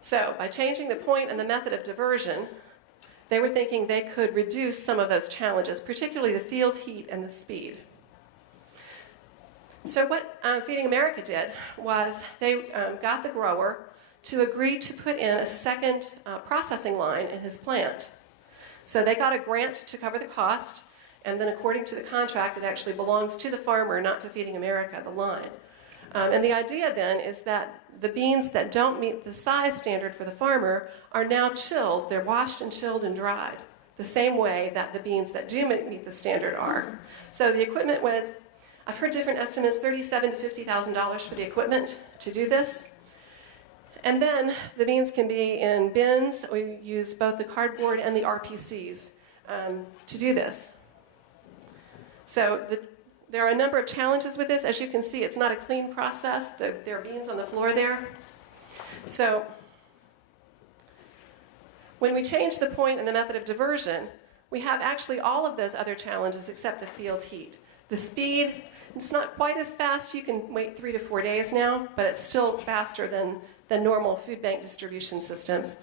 So by changing the point and the method of diversion, they were thinking they could reduce some of those challenges, particularly the field heat and the speed. So what Feeding America did was they got the grower to agree to put in a second processing line in his plant. So they got a grant to cover the cost, and then according to the contract, it actually belongs to the farmer, not to Feeding America, the line. And the idea then is that the beans that don't meet the size standard for the farmer are now chilled. They're washed and chilled and dried, the same way that the beans that do meet the standard are. So the equipment was, I've heard different estimates, $37,000 to $50,000 for the equipment to do this. And then the beans can be in bins. We use both the cardboard and the RPCs to do this. So the there are a number of challenges with this. As you can see, it's not a clean process. There are beans on the floor there. So when we change the point and the method of diversion, we have actually all of those other challenges except the field heat. The speed, it's not quite as fast. You can wait 3 to 4 days now, but it's still faster than normal food bank distribution systems.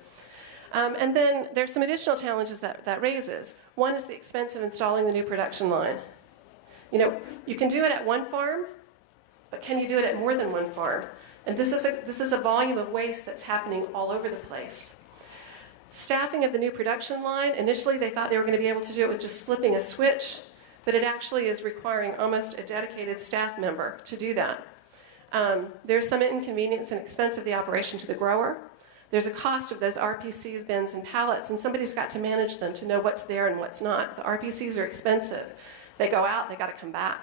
And then there's some additional challenges that raises. One is the expense of installing the new production line. You know, you can do it at one farm, but can you do it at more than one farm? And this is a volume of waste that's happening all over the place. Staffing of the new production line, initially they thought they were going to be able to do it with just flipping a switch, but it actually is requiring almost a dedicated staff member to do that. There's some inconvenience and expense of the operation to the grower. There's a cost of those RPCs, bins, and pallets, and somebody's got to manage them to know what's there and what's not. The RPCs are expensive. They go out, they got to come back.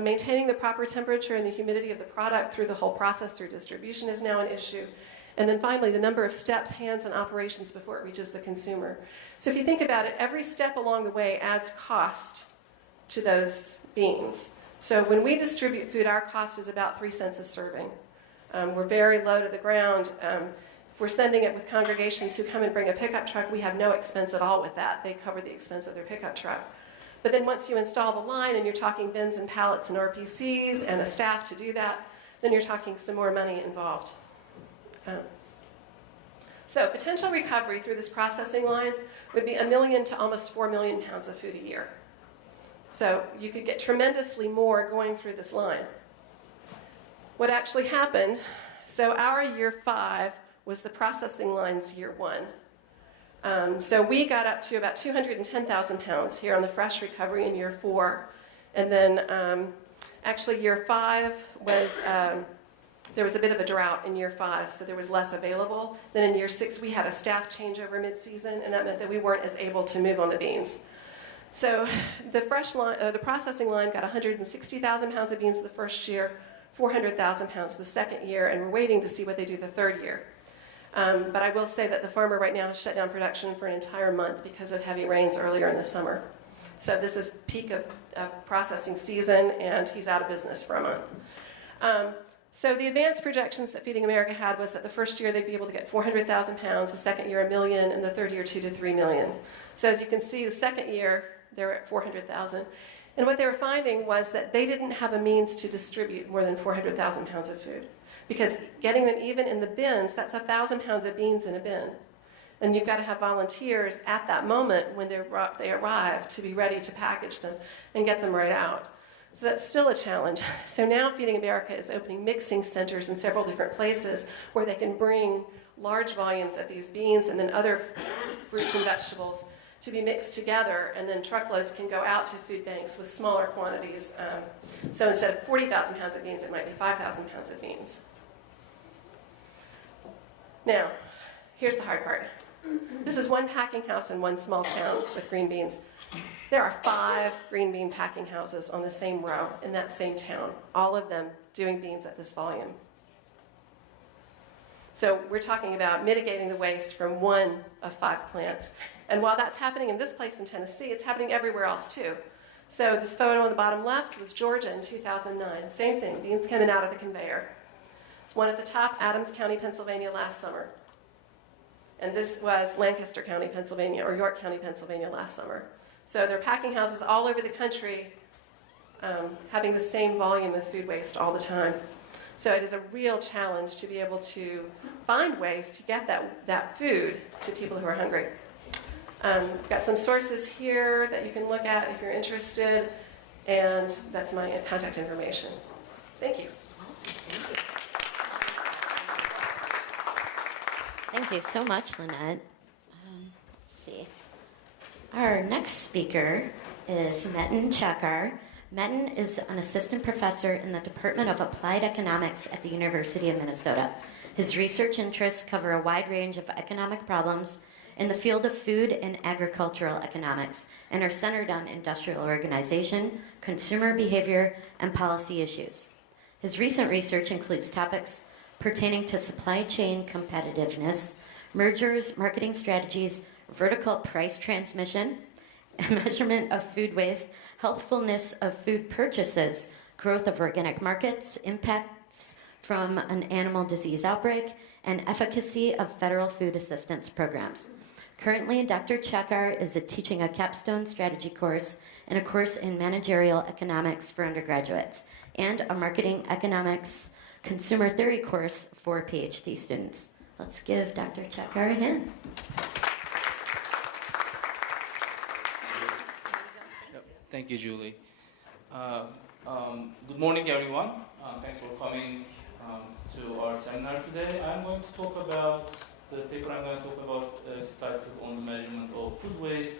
Maintaining the proper temperature and the humidity of the product through the whole process through distribution is now an issue. And then finally, the number of steps, hands, and operations before it reaches the consumer. So if you think about it, every step along the way adds cost to those beans. So when we distribute food, our cost is about 3 cents a serving. We're very low to the ground. If we're sending it with congregations who come and bring a pickup truck, we have no expense at all with that. They cover the expense of their pickup truck. But then once you install the line and you're talking bins and pallets and RPCs and a staff to do that, then you're talking some more money involved. So potential recovery through this processing line would be 1 million to almost 4 million pounds of food a year. So you could get tremendously more going through this line. What actually happened, so our year 5 was the processing line's year 1. So we got up to about 210,000 pounds here on the fresh recovery in year 4. And then actually year 5 was, there was a bit of a drought in year 5, so there was less available. Then in year 6, we had a staff changeover mid-season, and that meant that we weren't as able to move on the beans. So the fresh line, the processing line got 160,000 pounds of beans the first year, 400,000 pounds the second year, and we're waiting to see what they do the third year. But I will say that the farmer right now has shut down production for an entire month because of heavy rains earlier in the summer. So this is peak of processing season, and he's out of business for a month. So the advanced projections that Feeding America had was that the first year they'd be able to get 400,000 pounds, the second year 1 million, and the third year 2 to 3 million. So as you can see, the second year they were at 400,000. And what they were finding was that they didn't have a means to distribute more than 400,000 pounds of food. Because getting them even in the bins, that's 1,000 pounds of beans in a bin. And you've got to have volunteers at that moment when they arrive to be ready to package them and get them right out. So that's still a challenge. So now Feeding America is opening mixing centers in several different places where they can bring large volumes of these beans and then other fruits and vegetables to be mixed together, and then truckloads can go out to food banks with smaller quantities. So instead of 40,000 pounds of beans, it might be 5,000 pounds of beans. Now, here's the hard part. This is one packing house in one small town with green beans. There are 5 green bean packing houses on the same row in that same town, all of them doing beans at this volume. So we're talking about mitigating the waste from 1 of 5 plants. And while that's happening in this place in Tennessee, it's happening everywhere else too. So this photo on the bottom left was Georgia in 2009. Same thing, beans coming out of the conveyor. One at the top, Adams County, Pennsylvania last summer. And this was Lancaster County, Pennsylvania, or York County, Pennsylvania last summer. So there are packing houses all over the country having the same volume of food waste all the time. So it is a real challenge to be able to find ways to get that food to people who are hungry. I've got some sources here that you can look at if you're interested, and that's my contact information. Thank you. Thank you so much, Lynette. Let's see. Our next speaker is Metin Cakir. Metin is an assistant professor in the Department of Applied Economics at the University of Minnesota. His research interests cover a wide range of economic problems in the field of food and agricultural economics and are centered on industrial organization, consumer behavior, and policy issues. His recent research includes topics pertaining to supply chain competitiveness, mergers, marketing strategies, vertical price transmission, measurement of food waste, healthfulness of food purchases, growth of organic markets, impacts from an animal disease outbreak, and efficacy of federal food assistance programs. Currently, Dr. Cakir is teaching a capstone strategy course and a course in managerial economics for undergraduates, and a marketing economics consumer theory course for PhD students. Let's give Dr. Cakir a hand. Thank you, Julie. Good morning, everyone. Thanks for coming to our seminar today. I'm going to talk about the paper I'm going to talk about is titled On the Measurement of Food Waste.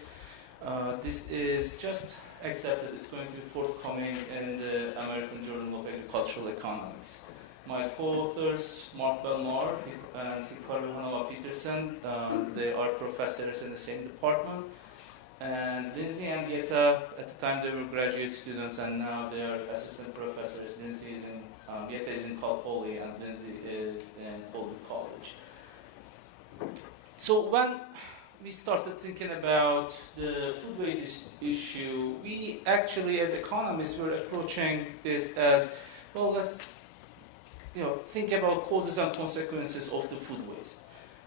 This is just accepted. It's going to be forthcoming in the American Journal of Agricultural Economics. My co-authors, Mark Belmar and Cakir Peterson, they are professors in the same department. And Lindsay and Vieta, at the time they were graduate students, and now they are assistant professors. Vieta is in Cal Poly, and Lindsay is in Colby College. So when we started thinking about the food waste issue, we actually, as economists, were approaching this as, well, let's think about causes and consequences of the food waste.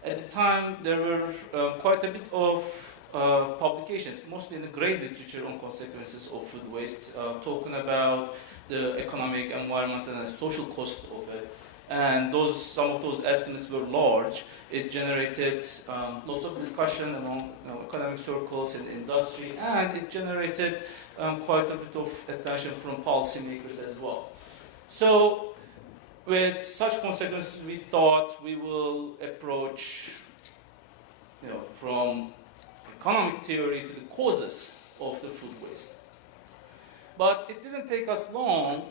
At the time, there were quite a bit of publications, mostly in the grade literature, on consequences of food waste, talking about the economic, environmental, and social costs of it. And some of those estimates were large. It generated lots of discussion among economic circles in the industry, and it generated quite a bit of attention from policymakers as well. So, with such consequences, we thought we will approach, from economic theory to the causes of the food waste. But it didn't take us long,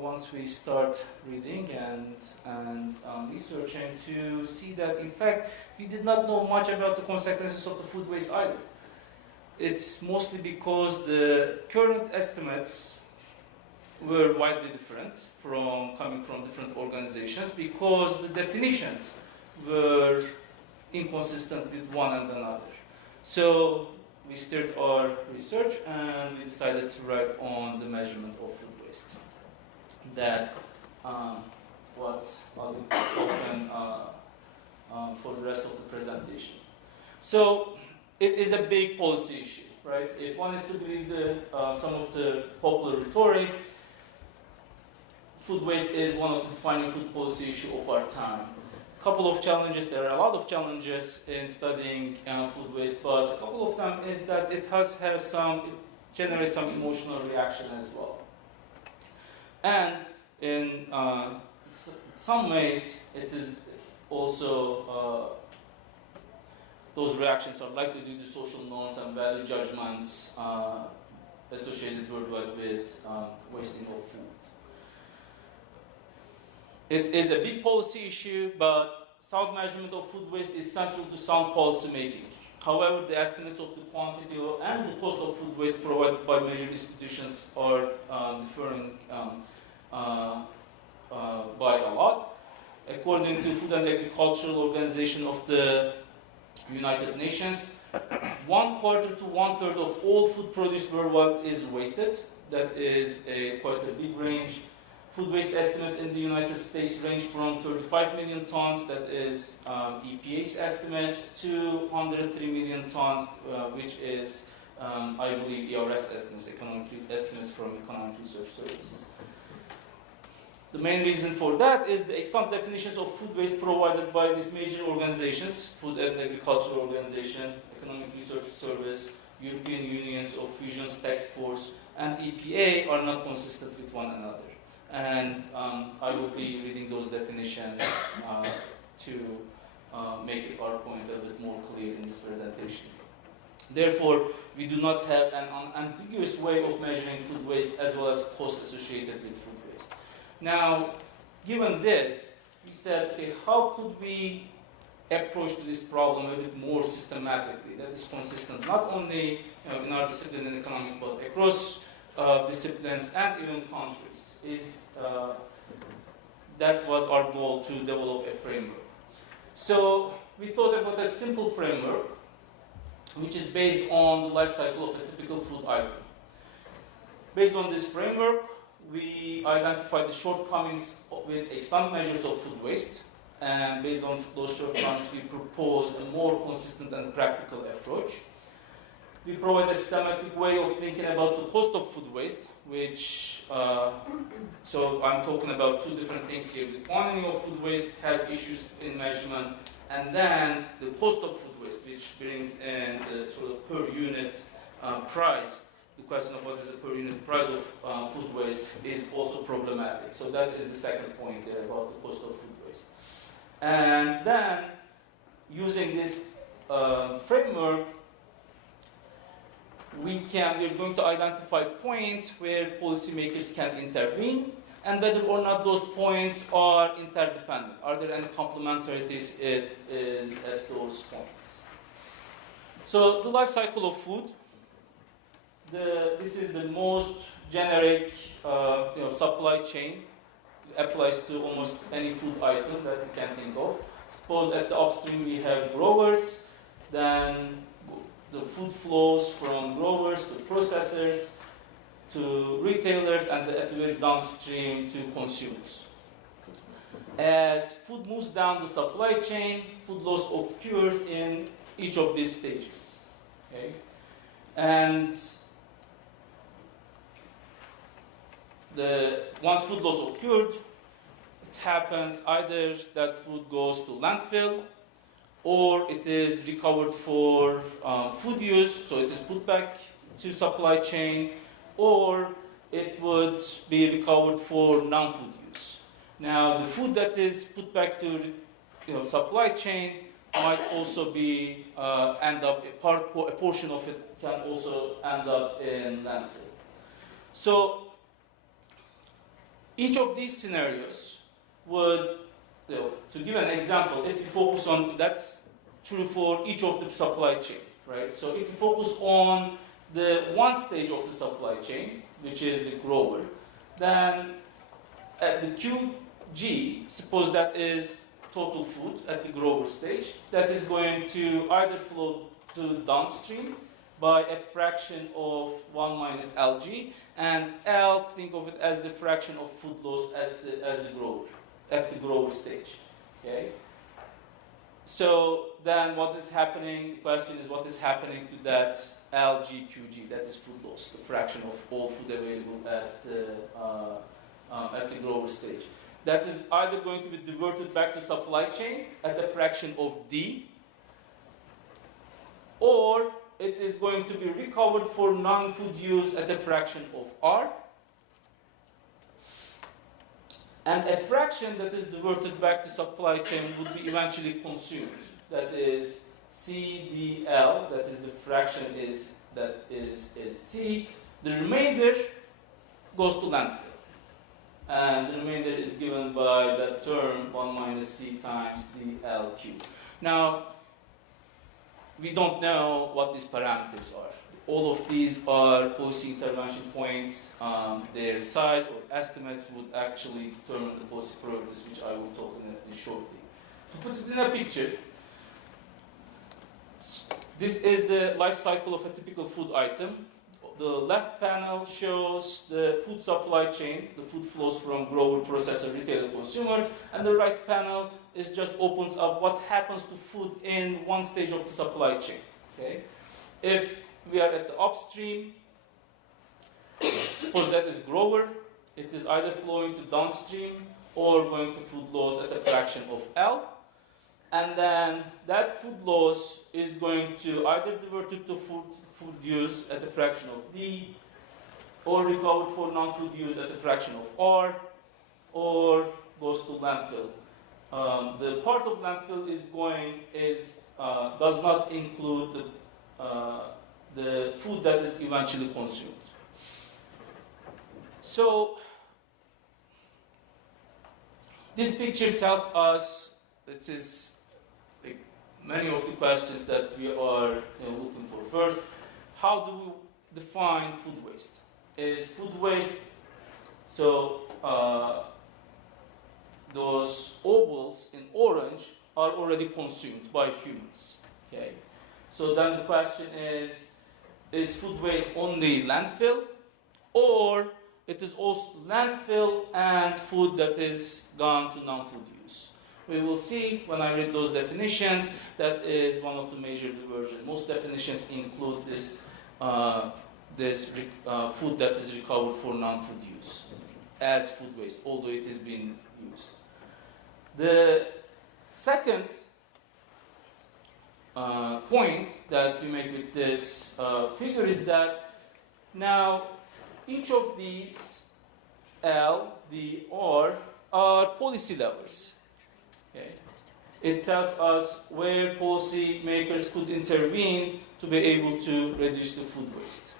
once we start reading and researching, to see that, in fact, we did not know much about the consequences of the food waste either. It's mostly because the current estimates were widely different coming from different organizations, because the definitions were inconsistent with one and another. So we steered our research and we decided to write on the measurement of food waste. That what I'll be talking for the rest of the presentation. So it is a big policy issue, right? If one is to believe some of the popular rhetoric, food waste is one of the defining food policy issues of our time. A couple of challenges, there are a lot of challenges in studying food waste, but a couple of them is that it generates some emotional reaction as well. And in some ways, it is also, those reactions are likely due to social norms and value judgments associated worldwide with wasting of food. It is a big policy issue, but sound measurement of food waste is central to sound policy making. However, the estimates of the quantity and the cost of food waste provided by major institutions are differing by a lot. According to Food and Agricultural Organization of the United Nations, 1/4 to 1/3 of all food produced worldwide is wasted. That is quite a big range. Food waste estimates in the United States range from 35 million tons, that is EPA's estimate, to 103 million tons, which is, I believe, iwrc estimates from Economic Research Service. The main reason for that is the extant definitions of food waste provided by these major organizations, Food and Agriculture Organization, Economic Research Service, European Union's of Fusions Task Force, and EPA are not consistent with one another. And I will be reading those definitions to make our point a bit more clear in this presentation. Therefore, we do not have an unambiguous way of measuring food waste as well as costs associated with food waste. Now, given this, we said, okay, how could we approach to this problem a bit more systematically, that is consistent not only in our discipline in economics, but across disciplines and even countries. That was our goal, to develop a framework. So we thought about a simple framework which is based on the life cycle of a typical food item. Based on this framework, we identified the shortcomings with extant measures of food waste, and based on those shortcomings, we propose a more consistent and practical approach. We provide a systematic way of thinking about the cost of food waste, which, so I'm talking about two different things here. The quantity of food waste has issues in measurement, and then the cost of food waste, which brings in the sort of per unit price. The question of what is the per unit price of food waste is also problematic. So that is the second point there about the cost of food waste. And then, using this framework, we're going to identify points where policymakers can intervene, and whether or not those points are interdependent. Are there any complementarities at those points? So the life cycle of food. This is the most generic supply chain. It applies to almost any food item that you can think of. Suppose at the upstream we have growers, then the food flows from growers to processors to retailers, and at the very downstream to consumers. As food moves down the supply chain, food loss occurs in each of these stages. Okay? And once food loss occurred, it happens either that food goes to landfill, or it is recovered for food use, so it is put back to supply chain, or it would be recovered for non-food use. Now, the food that is put back to supply chain might also be end up a portion of it can also end up in landfill. So each of these scenarios would, to give an example, if we focus on, that's true for each of the supply chain, right? So if we focus on the one stage of the supply chain, which is the grower, then at the QG, suppose that is total food at the grower stage, that is going to either flow to downstream by a fraction of 1 minus LG, and L, think of it as the fraction of food loss as the grower, at the grower stage. Okay? So then what is happening, the question is what is happening to that LGQG, that is food loss, the fraction of all food available at the grower stage. That is either going to be diverted back to supply chain at a fraction of D, or it is going to be recovered for non-food use at a fraction of R. And a fraction that is diverted back to supply chain would be eventually consumed. That is CDL, that is the fraction that is C. The remainder goes to landfill. And the remainder is given by that term 1 minus C times DLQ. Now, we don't know what these parameters are. All of these are policy intervention points. Their size or estimates would actually determine the policy priorities, which I will talk about shortly. To put it in a picture, this is the life cycle of a typical food item. The left panel shows the food supply chain, the food flows from grower, processor, retailer, consumer, and the right panel just opens up what happens to food in one stage of the supply chain. Okay? If we are at the upstream, suppose that is grower, it is either flowing to downstream or going to food loss at a fraction of L. And then that food loss is going to either divert it to food use at a fraction of D, or recovered for non-food use at a fraction of R, or goes to landfill. The part of landfill does not include the food that is eventually consumed. So this picture tells us, it is many of the questions that we are looking for. First, how do we define food waste? Is food waste, so those ovals in orange are already consumed by humans. Okay? So then the question is food waste only landfill, or it is also landfill and food that is gone to non-food use? We will see when I read those definitions, that is one of the major diversions. Most definitions include this, food that is recovered for non-food use as food waste, although it is being used. The second point that we make with this figure is that now each of these L, D, R are policy levels. Okay. It tells us where policy makers could intervene to be able to reduce the food waste.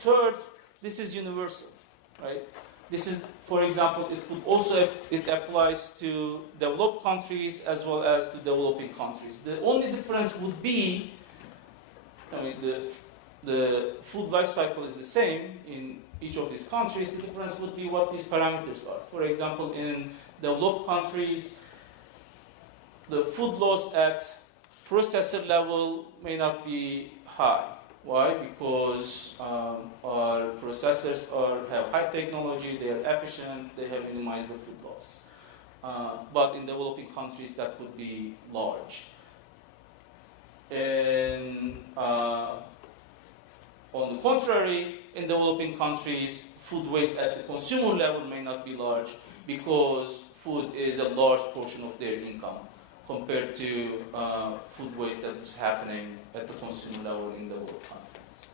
Third, this is universal, right? This is, for example, it applies to developed countries as well as to developing countries. The only difference would be, the food life cycle is the same in each of these countries. The difference would be what these parameters are. For example, in developed countries, the food loss at processor level may not be high. Why? Because our processors have high technology, they are efficient, they have minimized the food loss. But in developing countries, that could be large. And on the contrary, in developing countries, food waste at the consumer level may not be large because food is a large portion of their income compared to food waste that is happening at the consumer level in developed countries.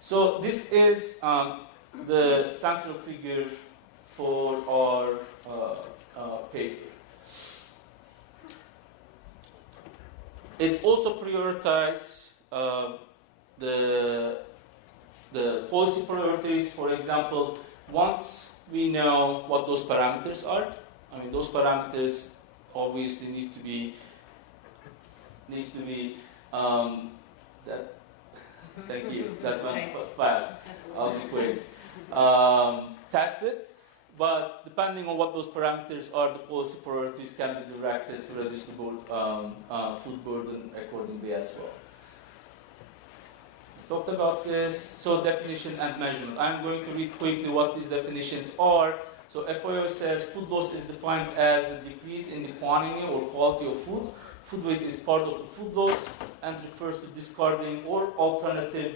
So this is the central figure for our paper. It also prioritizes the policy priorities. For example, once we know what those parameters are, those parameters obviously needs to be that. Thank you. That went fast. I'll be quick. Tested, but depending on what those parameters are, the policy priorities can be directed to reduce the food burden accordingly as well. Talked about this. So definition and measurement. I'm going to read quickly what these definitions are. So FAO says food loss is defined as the decrease in the quantity or quality of food. Food waste is part of the food loss and refers to discarding or alternative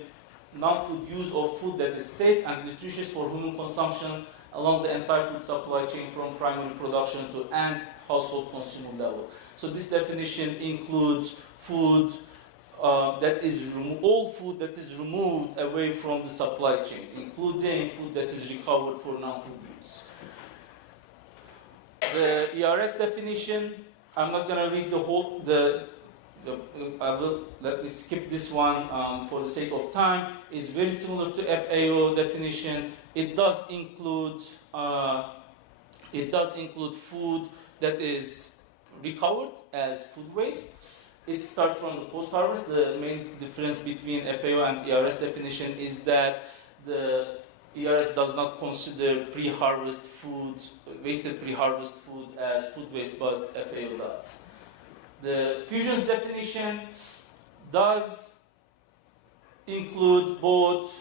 non-food use of food that is safe and nutritious for human consumption along the entire food supply chain from primary production to end household consumer level. So this definition includes food all food that is removed away from the supply chain, including food that is recovered for non-food use. The ERS definition, I'm not going to read the whole, let me skip this one for the sake of time, is very similar to FAO definition. It does include food that is recovered as food waste. It starts from the post-harvest. The main difference between FAO and ERS definition is that the ERS does not consider pre-harvest food, wasted pre-harvest food as food waste, but FAO does. The fusions definition does include both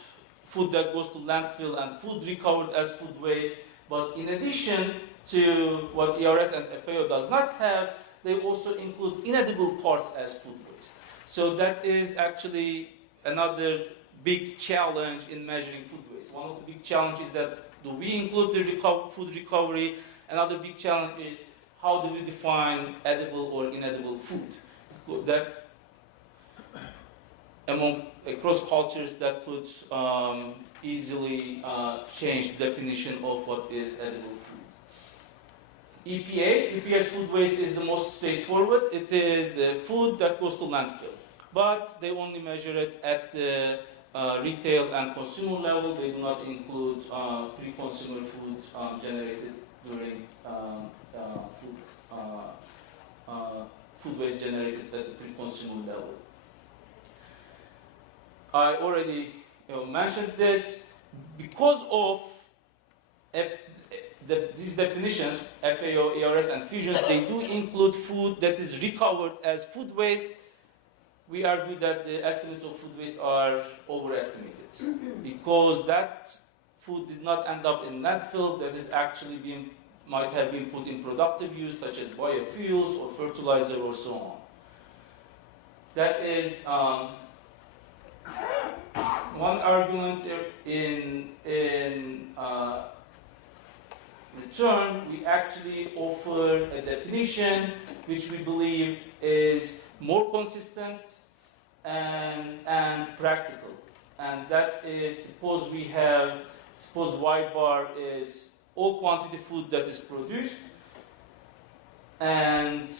food that goes to landfill and food recovered as food waste, but in addition to what ERS and FAO does not have, they also include inedible parts as food waste. So that is actually another big challenge in measuring food waste. One of the big challenges is that do we include the food recovery? Another big challenge is how do we define edible or inedible food? That across cultures that could easily change the definition of what is edible food. EPA's food waste is the most straightforward. It is the food that goes to landfill. But they only measure it at the retail and consumer level. They do not include pre-consumer food generated during food waste generated at the pre-consumer level. I already mentioned this. Because of these definitions, FAO, ERS, and fusions, they do include food that is recovered as food waste, we argue that the estimates of food waste are overestimated because that food did not end up in landfill, that is actually might have been put in productive use, such as biofuels or fertilizer or so on. That is one argument. In return, we actually offer a definition which we believe is more consistent and practical. And that is, suppose Y bar is all quantity food that is produced, and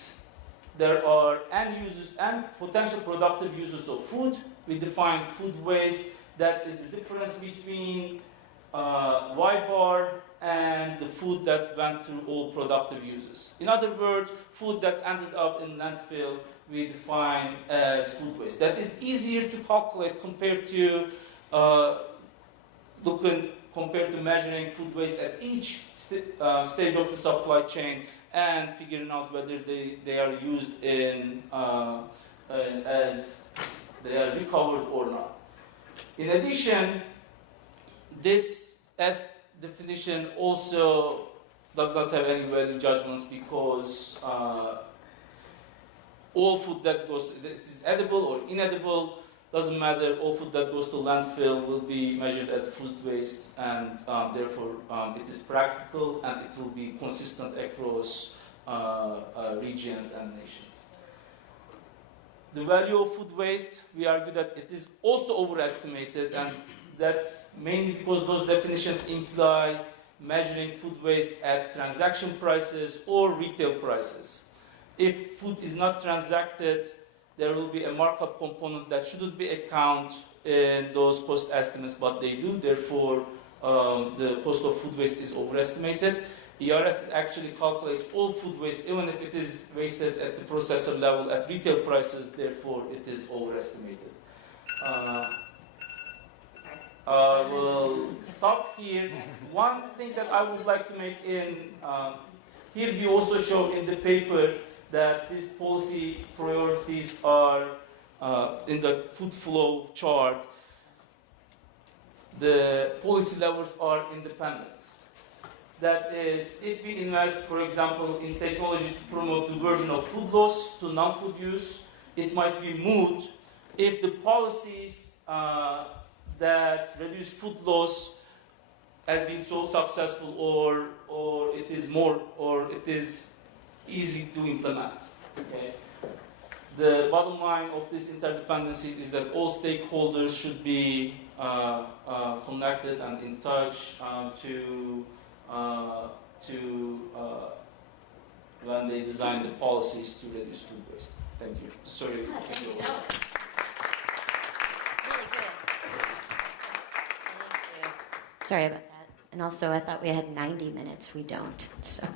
there are end users and potential productive users of food. We define food waste, that is the difference between Y bar and the food that went through all productive uses. In other words, food that ended up in landfill, we define as food waste. That is easier to calculate compared to measuring food waste at each stage of the supply chain and figuring out whether they are used as they are recovered or not. In addition, this definition also does not have any value judgments because all food that goes, it is edible or inedible, doesn't matter. All food that goes to landfill will be measured as food waste, and therefore it is practical and it will be consistent across regions and nations. The value of food waste, we argue that it is also overestimated, and that's mainly because those definitions imply measuring food waste at transaction prices or retail prices. If food is not transacted, there will be a markup component that shouldn't be accounted in those cost estimates, but they do. Therefore, the cost of food waste is overestimated. ERS actually calculates all food waste, even if it is wasted at the processor level at retail prices. Therefore, it is overestimated. We'll stop here. One thing that I would like to make here we also show in the paper that these policy priorities are in the food flow chart. The policy levels are independent. That is, if we invest, for example, in technology to promote diversion of food loss to non-food use, it might be moot if the policies that reduce food loss has been so successful or it is easy to implement. Okay? The bottom line of this interdependency is that all stakeholders should be connected and in touch when they design the policies to reduce food waste. Thank you. Sorry. Thank you. Really good. Thank you. Sorry about that. And also, I thought we had 90 minutes. We don't. So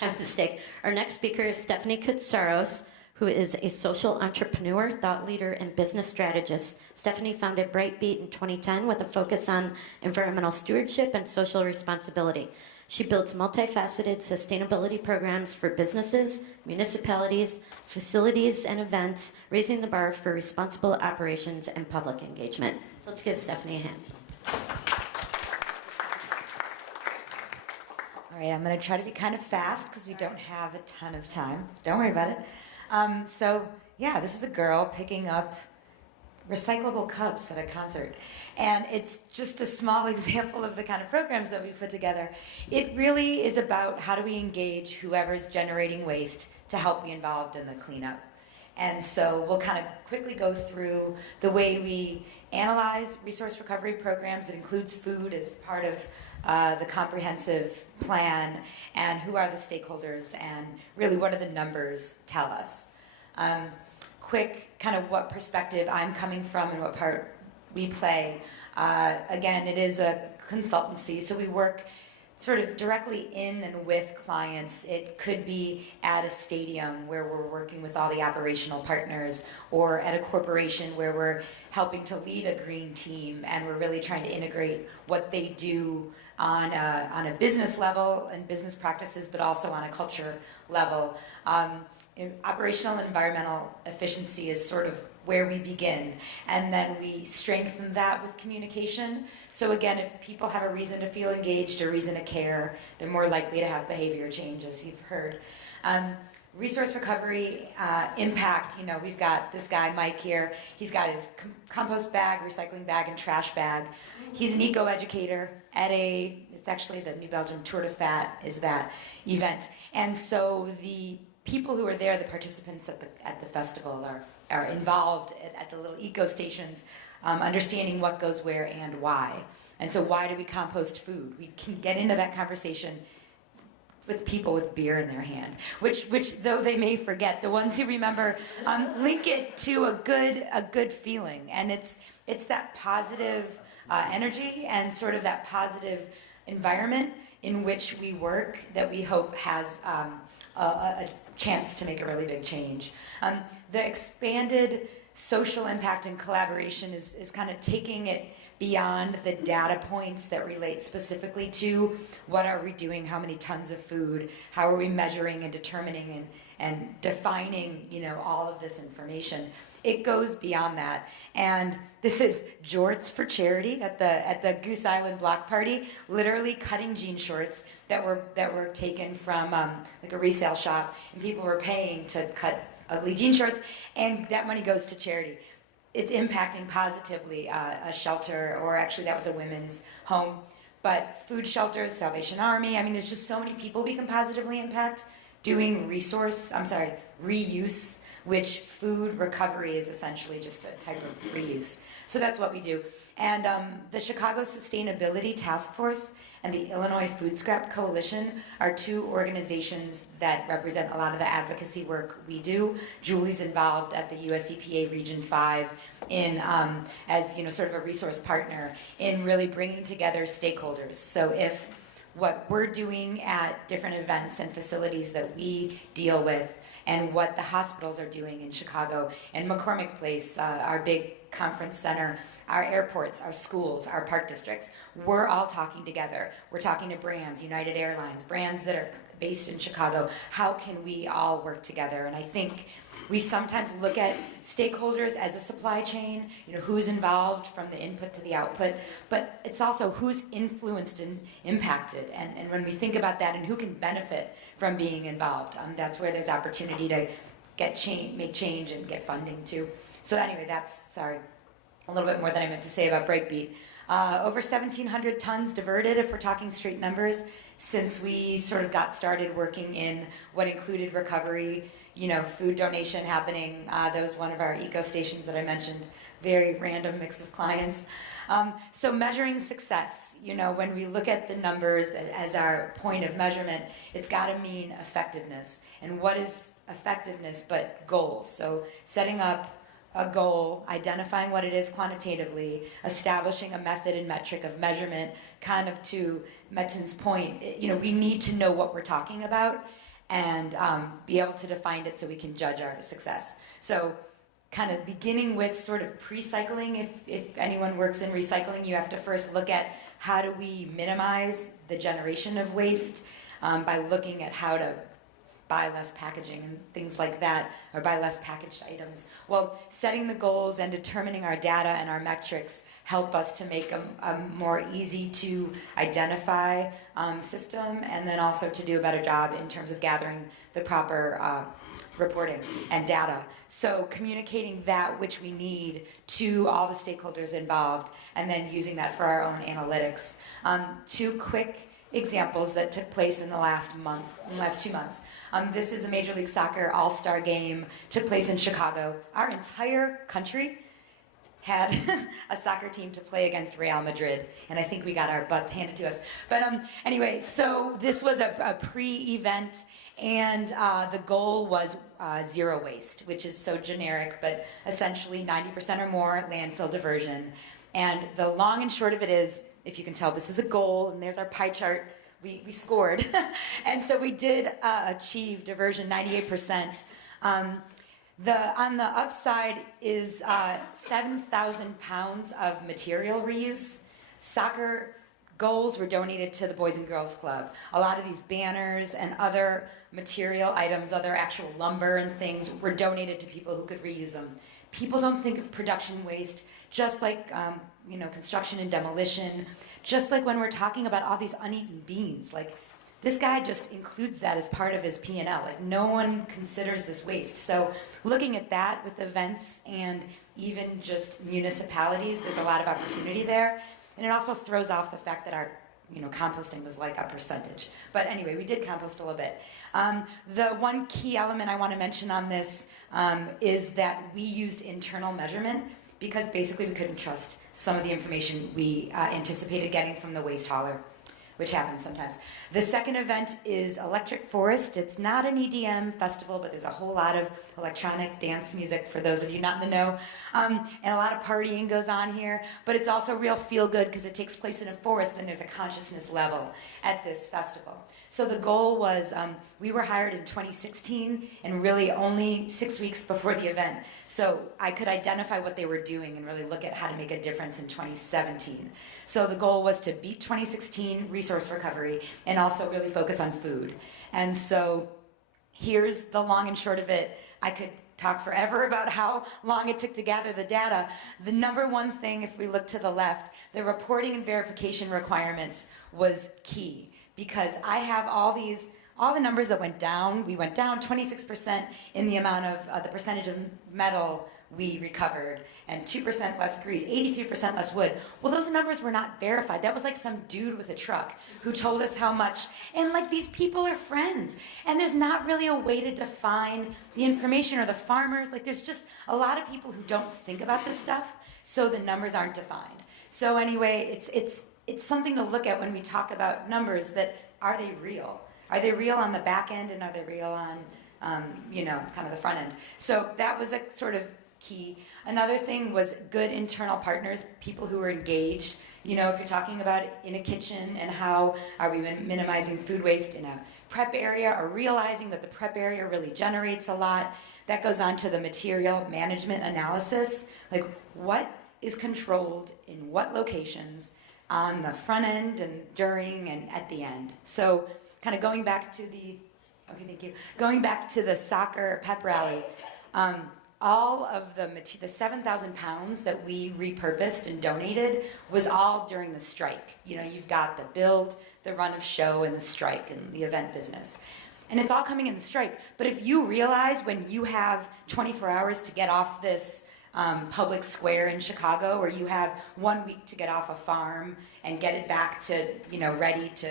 I have to stay. Our next speaker is Stephanie Katsaros, who is a social entrepreneur, thought leader, and business strategist. Stephanie founded Brightbeat in 2010 with a focus on environmental stewardship and social responsibility. She builds multifaceted sustainability programs for businesses, municipalities, facilities, and events, raising the bar for responsible operations and public engagement. So let's give Stephanie a hand. All right, I'm going to try to be kind of fast because we don't have a ton of time. Don't worry about it. This is a girl picking up recyclable cups at a concert. And it's just a small example of the kind of programs that we put together. It really is about how do we engage whoever's generating waste to help be involved in the cleanup. And so we'll kind of quickly go through the way we analyze resource recovery programs. It includes food as part of the comprehensive plan, and who are the stakeholders, and really what do the numbers tell us. Quick kind of what perspective I'm coming from and what part we play. Again, it is a consultancy, so we work sort of directly in and with clients. It could be at a stadium where we're working with all the operational partners, or at a corporation where we're helping to lead a green team and we're really trying to integrate what they do on a business level and business practices, but also on a culture level. operational and environmental efficiency is sort of where we begin, and then we strengthen that with communication. So again, if people have a reason to feel engaged, a reason to care, they're more likely to have behavior change, as you've heard. Resource recovery impact, we've got this guy, Mike, here. He's got his compost bag, recycling bag, and trash bag. He's an eco-educator at it's actually the New Belgium Tour de Fat is that event. And so the people who are there, the participants at the festival are involved at the little eco stations, understanding what goes where and why. And so why do we compost food? We can get into that conversation with people with beer in their hand, which though they may forget, the ones who remember link it to a good feeling, and it's that positive energy and sort of that positive environment in which we work that we hope has a chance to make a really big change. The expanded social impact and collaboration is kind of taking it beyond the data points that relate specifically to what are we doing, how many tons of food, how are we measuring and determining and defining, all of this information. It goes beyond that. And this is jorts for charity at the Goose Island block party, literally cutting jean shorts that were taken from like a resale shop, and people were paying to cut ugly jean shorts, and that money goes to charity. It's impacting positively a shelter, or actually that was a women's home, but food shelters, Salvation Army. I mean, there's just so many people we can positively impact doing reuse, which food recovery is essentially just a type of reuse. So that's what we do. And the Chicago Sustainability Task Force and the Illinois Food Scrap Coalition are two organizations that represent a lot of the advocacy work we do. Julie's involved at the US EPA Region 5 in, as sort of a resource partner in really bringing together stakeholders. So if what we're doing at different events and facilities that we deal with, and what the hospitals are doing in Chicago and McCormick Place, our big conference center, our airports, our schools, our park districts, we're all talking together. We're talking to brands, United Airlines, brands that are based in Chicago. How can we all work together? And I think we sometimes look at stakeholders as a supply chain, who's involved from the input to the output, but it's also who's influenced and impacted. And when we think about that and who can benefit from being involved, that's where there's opportunity to make change and get funding too. So anyway, that's, sorry, a little bit more than I meant to say about Breakbeat. Over 1,700 tons diverted, if we're talking straight numbers, since we sort of got started working in what included recovery, food donation happening. That was one of our eco stations that I mentioned, very random mix of clients. So measuring success, when we look at the numbers as our point of measurement, it's got to mean effectiveness. And what is effectiveness but goals? So setting up a goal, identifying what it is quantitatively, establishing a method and metric of measurement, kind of to Metin's point, we need to know what we're talking about and be able to define it so we can judge our success. So kind of beginning with sort of pre-cycling, if anyone works in recycling, you have to first look at how do we minimize the generation of waste by looking at how to buy less packaging and things like that, or buy less packaged items. Well, setting the goals and determining our data and our metrics help us to make a more easy to identify system, and then also to do a better job in terms of gathering the proper reporting and data. So communicating that which we need to all the stakeholders involved, and then using that for our own analytics. Two quick examples that took place in the last 2 months. This is a Major League Soccer All-Star game, took place in Chicago. Our entire country had a soccer team to play against Real Madrid, and I think we got our butts handed to us. But anyway, so this was a pre-event, and the goal was zero waste, which is so generic, but essentially 90% or more landfill diversion. And the long and short of it is, if you can tell, this is a goal, and there's our pie chart. We scored. And so we did achieve diversion 98%. On the upside is 7,000 pounds of material reuse. Soccer goals were donated to the Boys and Girls Club. A lot of these banners and other material items, other actual lumber and things were donated to people who could reuse them. People don't think of production waste, just like construction and demolition, just like when we're talking about all these uneaten beans. Like, this guy just includes that as part of his P&L. Like, no one considers this waste. So looking at that with events and even just municipalities, there's a lot of opportunity there. And it also throws off the fact that our composting was like a percentage. But anyway, we did compost a little bit. The one key element I want to mention on this is that we used internal measurement because basically we couldn't trust some of the information we anticipated getting from the waste hauler, which happens sometimes. The second event is Electric Forest. It's not an EDM festival, but there's a whole lot of electronic dance music for those of you not in the know. And a lot of partying goes on here, but it's also real feel-good because it takes place in a forest and there's a consciousness level at this festival. So the goal was, we were hired in 2016 and really only 6 weeks before the event. So I could identify what they were doing and really look at how to make a difference in 2017. So the goal was to beat 2016 resource recovery and also really focus on food. And so here's the long and short of it. I could talk forever about how long it took to gather the data. The number one thing, if we look to the left, the reporting and verification requirements was key, because I have all the numbers that went down. We went down 26% in the amount of the percentage of metal we recovered, and 2% less grease, 83% less wood. Well, those numbers were not verified. That was like some dude with a truck who told us how much. And like, these people are friends. And there's not really a way to define the information, or the farmers. Like, there's just a lot of people who don't think about this stuff, so the numbers aren't defined. So anyway, it's something to look at when we talk about numbers, that are they real? Are they real on the back end, and are they real on, kind of the front end? So that was a sort of key. Another thing was good internal partners, people who were engaged. If you're talking about in a kitchen and how are we minimizing food waste in a prep area, or realizing that the prep area really generates a lot, that goes on to the material management analysis. Like, what is controlled in what locations on the front end and during and at the end. So kind of going back to the soccer pep rally, all of the 7,000 pounds that we repurposed and donated was all during the strike. You've got the build, the run of show, and the strike, and the event business. And it's all coming in the strike. But if you realize when you have 24 hours to get off this public square in Chicago, or you have 1 week to get off a farm and get it back to, ready to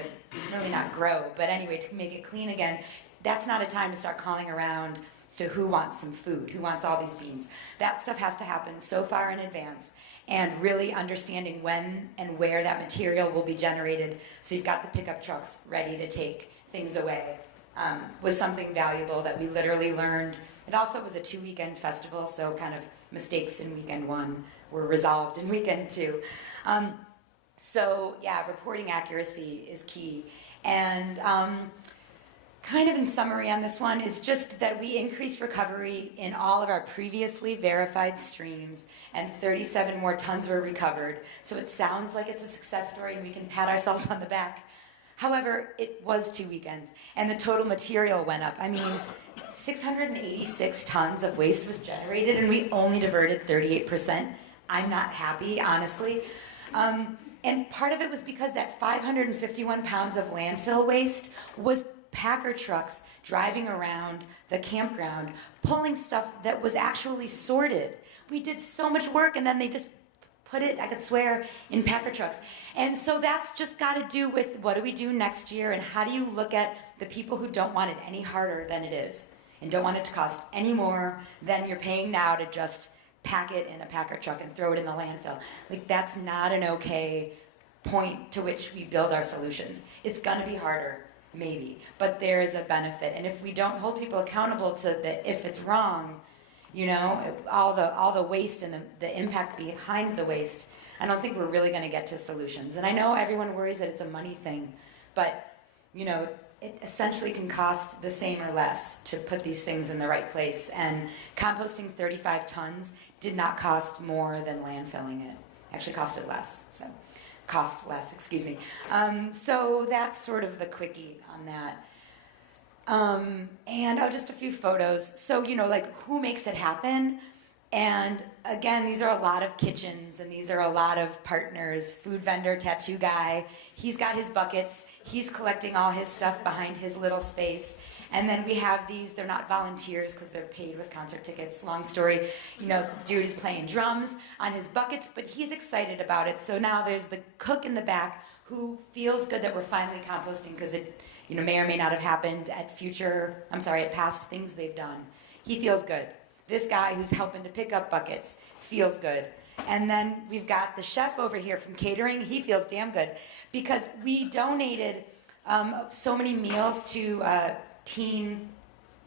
really not grow, but anyway, to make it clean again, that's not a time to start calling around. So who wants some food? Who wants all these beans? That stuff has to happen so far in advance, and really understanding when and where that material will be generated, so you've got the pickup trucks ready to take things away, was something valuable that we literally learned. It also was a 2-weekend festival, so kind of mistakes in weekend 1 were resolved in weekend 2. So yeah, reporting accuracy is key. And kind of in summary on this one is just that we increased recovery in all of our previously verified streams, and 37 more tons were recovered. So it sounds like it's a success story and we can pat ourselves on the back. However, it was 2 weekends, and the total material went up. 686 tons of waste was generated, and we only diverted 38%. I'm not happy, honestly. And part of it was because that 551 pounds of landfill waste was packer trucks driving around the campground, pulling stuff that was actually sorted. We did so much work, and then they just put it, I could swear, in packer trucks. And so that's just got to do with what do we do next year, and how do you look at the people who don't want it any harder than it is, and don't want it to cost any more than you're paying now to just pack it in a packer truck and throw it in the landfill. Like, that's not an okay point to which we build our solutions. It's going to be harder, maybe, but there is a benefit. And if we don't hold people accountable to if it's wrong, all the waste and the impact behind the waste, I don't think we're really going to get to solutions. And I know everyone worries that it's a money thing, but it essentially can cost the same or less to put these things in the right place. And composting 35 tons did not cost more than landfilling it. Actually costed less. So cost less, excuse me. So that's sort of the quickie on that. And just a few photos. So, like who makes it happen? And again, these are a lot of kitchens and these are a lot of partners. Food vendor, tattoo guy, he's got his buckets, he's collecting all his stuff behind his little space. And then we have these, they're not volunteers because they're paid with concert tickets. Long story, dude is playing drums on his buckets, but he's excited about it. So now there's the cook in the back who feels good that we're finally composting because it may or may not have happened at past things they've done. He feels good. This guy who's helping to pick up buckets feels good. And then we've got the chef over here from catering. He feels damn good because we donated so many meals to teen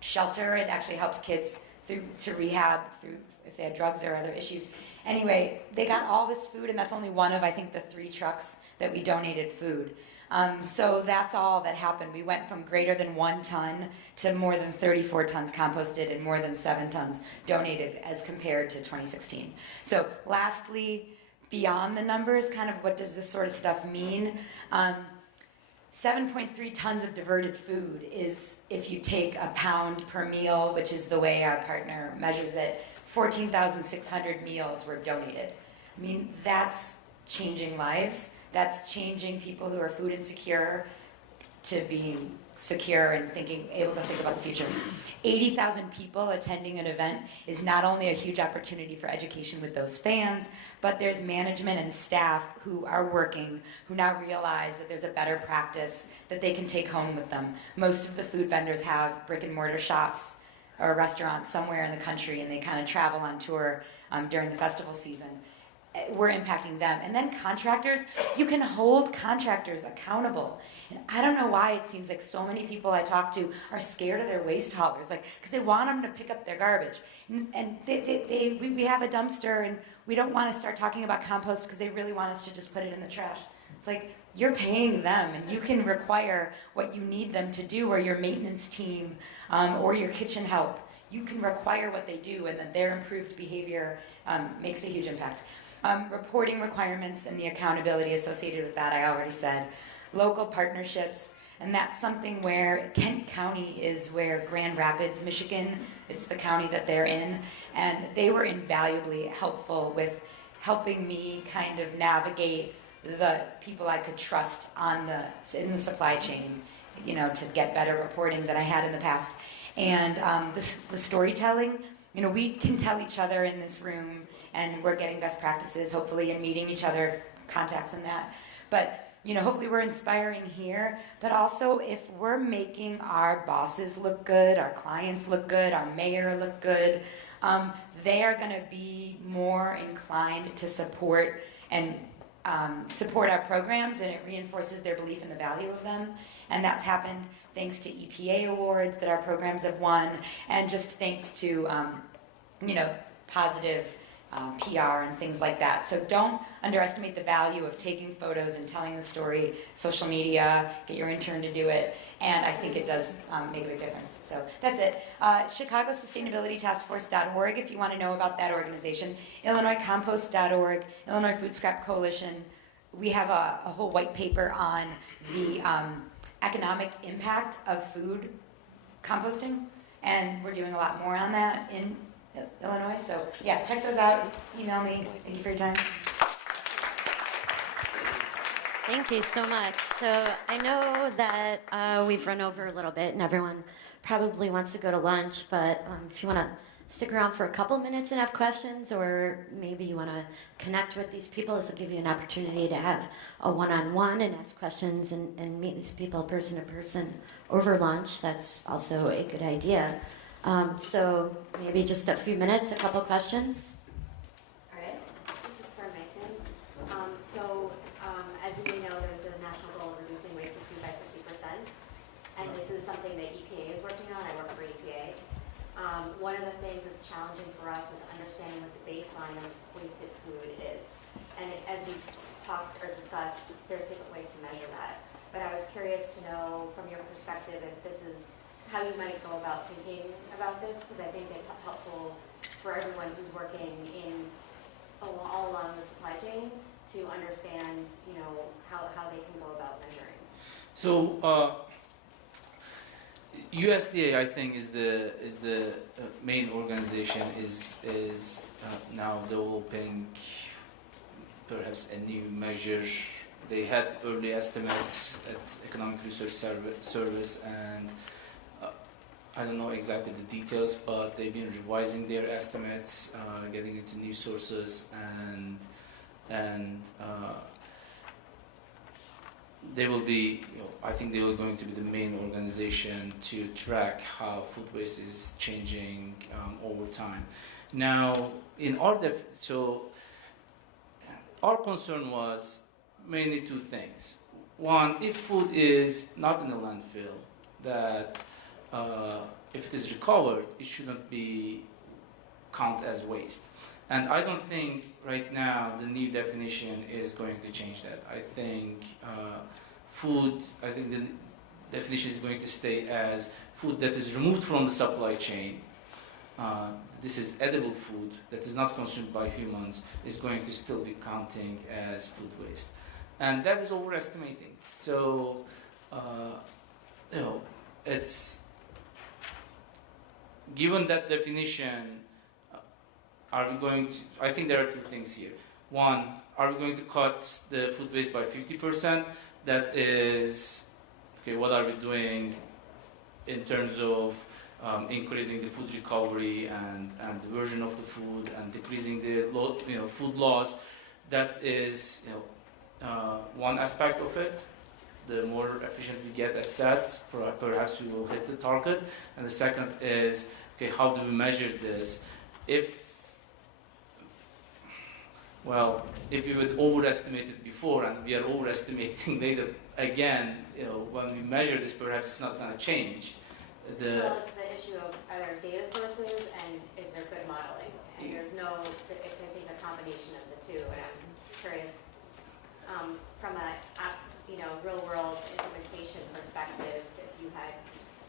shelter. It actually helps kids to rehab through if they had drugs or other issues. Anyway, they got all this food, and that's only one of, I think, the 3 trucks that we donated food. So that's all that happened. We went from greater than 1 ton to more than 34 tons composted and more than 7 tons donated as compared to 2016. So lastly, beyond the numbers, kind of what does this sort of stuff mean? 7.3 tons of diverted food is, if you take a pound per meal, which is the way our partner measures it, 14,600 meals were donated. I mean, that's changing lives. That's changing people who are food insecure to being secure and able to think about the future. 80,000 people attending an event is not only a huge opportunity for education with those fans, but there's management and staff who are working, who now realize that there's a better practice that they can take home with them. Most of the food vendors have brick and mortar shops or restaurants somewhere in the country, and they kind of travel on tour during the festival season. We're impacting them. And then contractors, you can hold contractors accountable. And I don't know why it seems like so many people I talk to are scared of their waste haulers, because they want them to pick up their garbage. And we have a dumpster, and we don't want to start talking about compost because they really want us to just put it in the trash. It's like, you're paying them, and you can require what you need them to do, or your maintenance team, or your kitchen help. You can require what they do, and then their improved behavior makes a huge impact. Reporting requirements and the accountability associated with that, I already said. Local partnerships, and that's something where Kent County is where Grand Rapids, Michigan, it's the county that they're in, and they were invaluably helpful with helping me kind of navigate the people I could trust in the supply chain, to get better reporting than I had in the past. And the storytelling, we can tell each other in this room, and we're getting best practices, hopefully, and meeting each other, contacts and that. But, hopefully we're inspiring here. But also, if we're making our bosses look good, our clients look good, our mayor look good, they are going to be more inclined to support our programs, and it reinforces their belief in the value of them. And that's happened thanks to EPA awards that our programs have won, and just thanks to, positive PR and things like that. So don't underestimate the value of taking photos and telling the story. Social media, get your intern to do it, and I think it does make a big difference. So that's it. Chicago Sustainability Taskforce.org if you want to know about that organization. IllinoisCompost.org, Illinois Food Scrap Coalition. We have a whole white paper on the economic impact of food composting, and we're doing a lot more on that in Illinois. So yeah, check those out. Email me. Thank you for your time. Thank you so much. So I know that we've run over a little bit, and everyone probably wants to go to lunch, but if you want to stick around for a couple minutes and have questions, or maybe you want to connect with these people, this will give you an opportunity to have a one-on-one and ask questions and meet these people person to person over lunch. That's also a good idea. So maybe just a few minutes, a couple questions. All right, this is for Metin. As you may know, there's a national goal of reducing waste of food by 50%, and this is something that EPA is working on. I work for EPA. One of the things that's challenging for us is understanding what the baseline of wasted food is. And as you talked or discussed, there's different ways to measure that. But I was curious to know, from your perspective, if this is how you might go about thinking about this, because I think it's helpful for everyone who's working all along the supply chain to understand, how they can go about measuring? So USDA, I think, is the main organization. Is now developing perhaps a new measure. They had early estimates at Economic Research Service, and I don't know exactly the details, but they've been revising their estimates, getting into new sources, and they will be, I think they are going to be the main organization to track how food waste is changing over time. Now, in our our concern was mainly two things. One, if food is not in the landfill, that if it is recovered, it shouldn't be counted as waste. And I don't think right now the new definition is going to change that. I think the definition is going to stay as food that is removed from the supply chain. This is edible food that is not consumed by humans, is going to still be counting as food waste. And that is overestimating. So, it's given that definition, I think there are two things here. One, are we going to cut the food waste by 50%? That is, okay, what are we doing in terms of increasing the food recovery and diversion of the food and decreasing the food loss? That is one aspect of it. The more efficient we get at that, perhaps we will hit the target. And the second is, okay, how do we measure this? If we would overestimate it before and we are overestimating later again, when we measure this, perhaps it's not going to change. Well, it's the issue of, are there data sources and is there good modeling? And there's it's, I think, a combination of the two. And I was just curious, from a real-world implementation perspective, if you had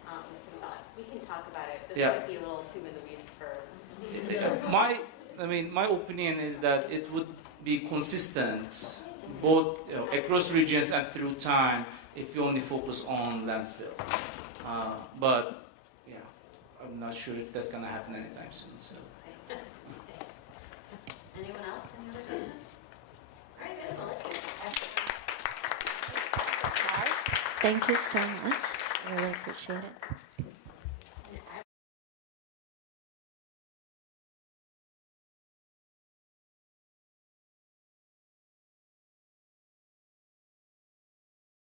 some thoughts. We can talk about it. This might be a little too in the weeds for... My opinion is that it would be consistent both across regions and through time if you only focus on landfill. But I'm not sure if that's going to happen anytime soon. So. Thanks. Anyone else? Any other questions? All right, good. Well, let's get Thank you so much. I really appreciate it.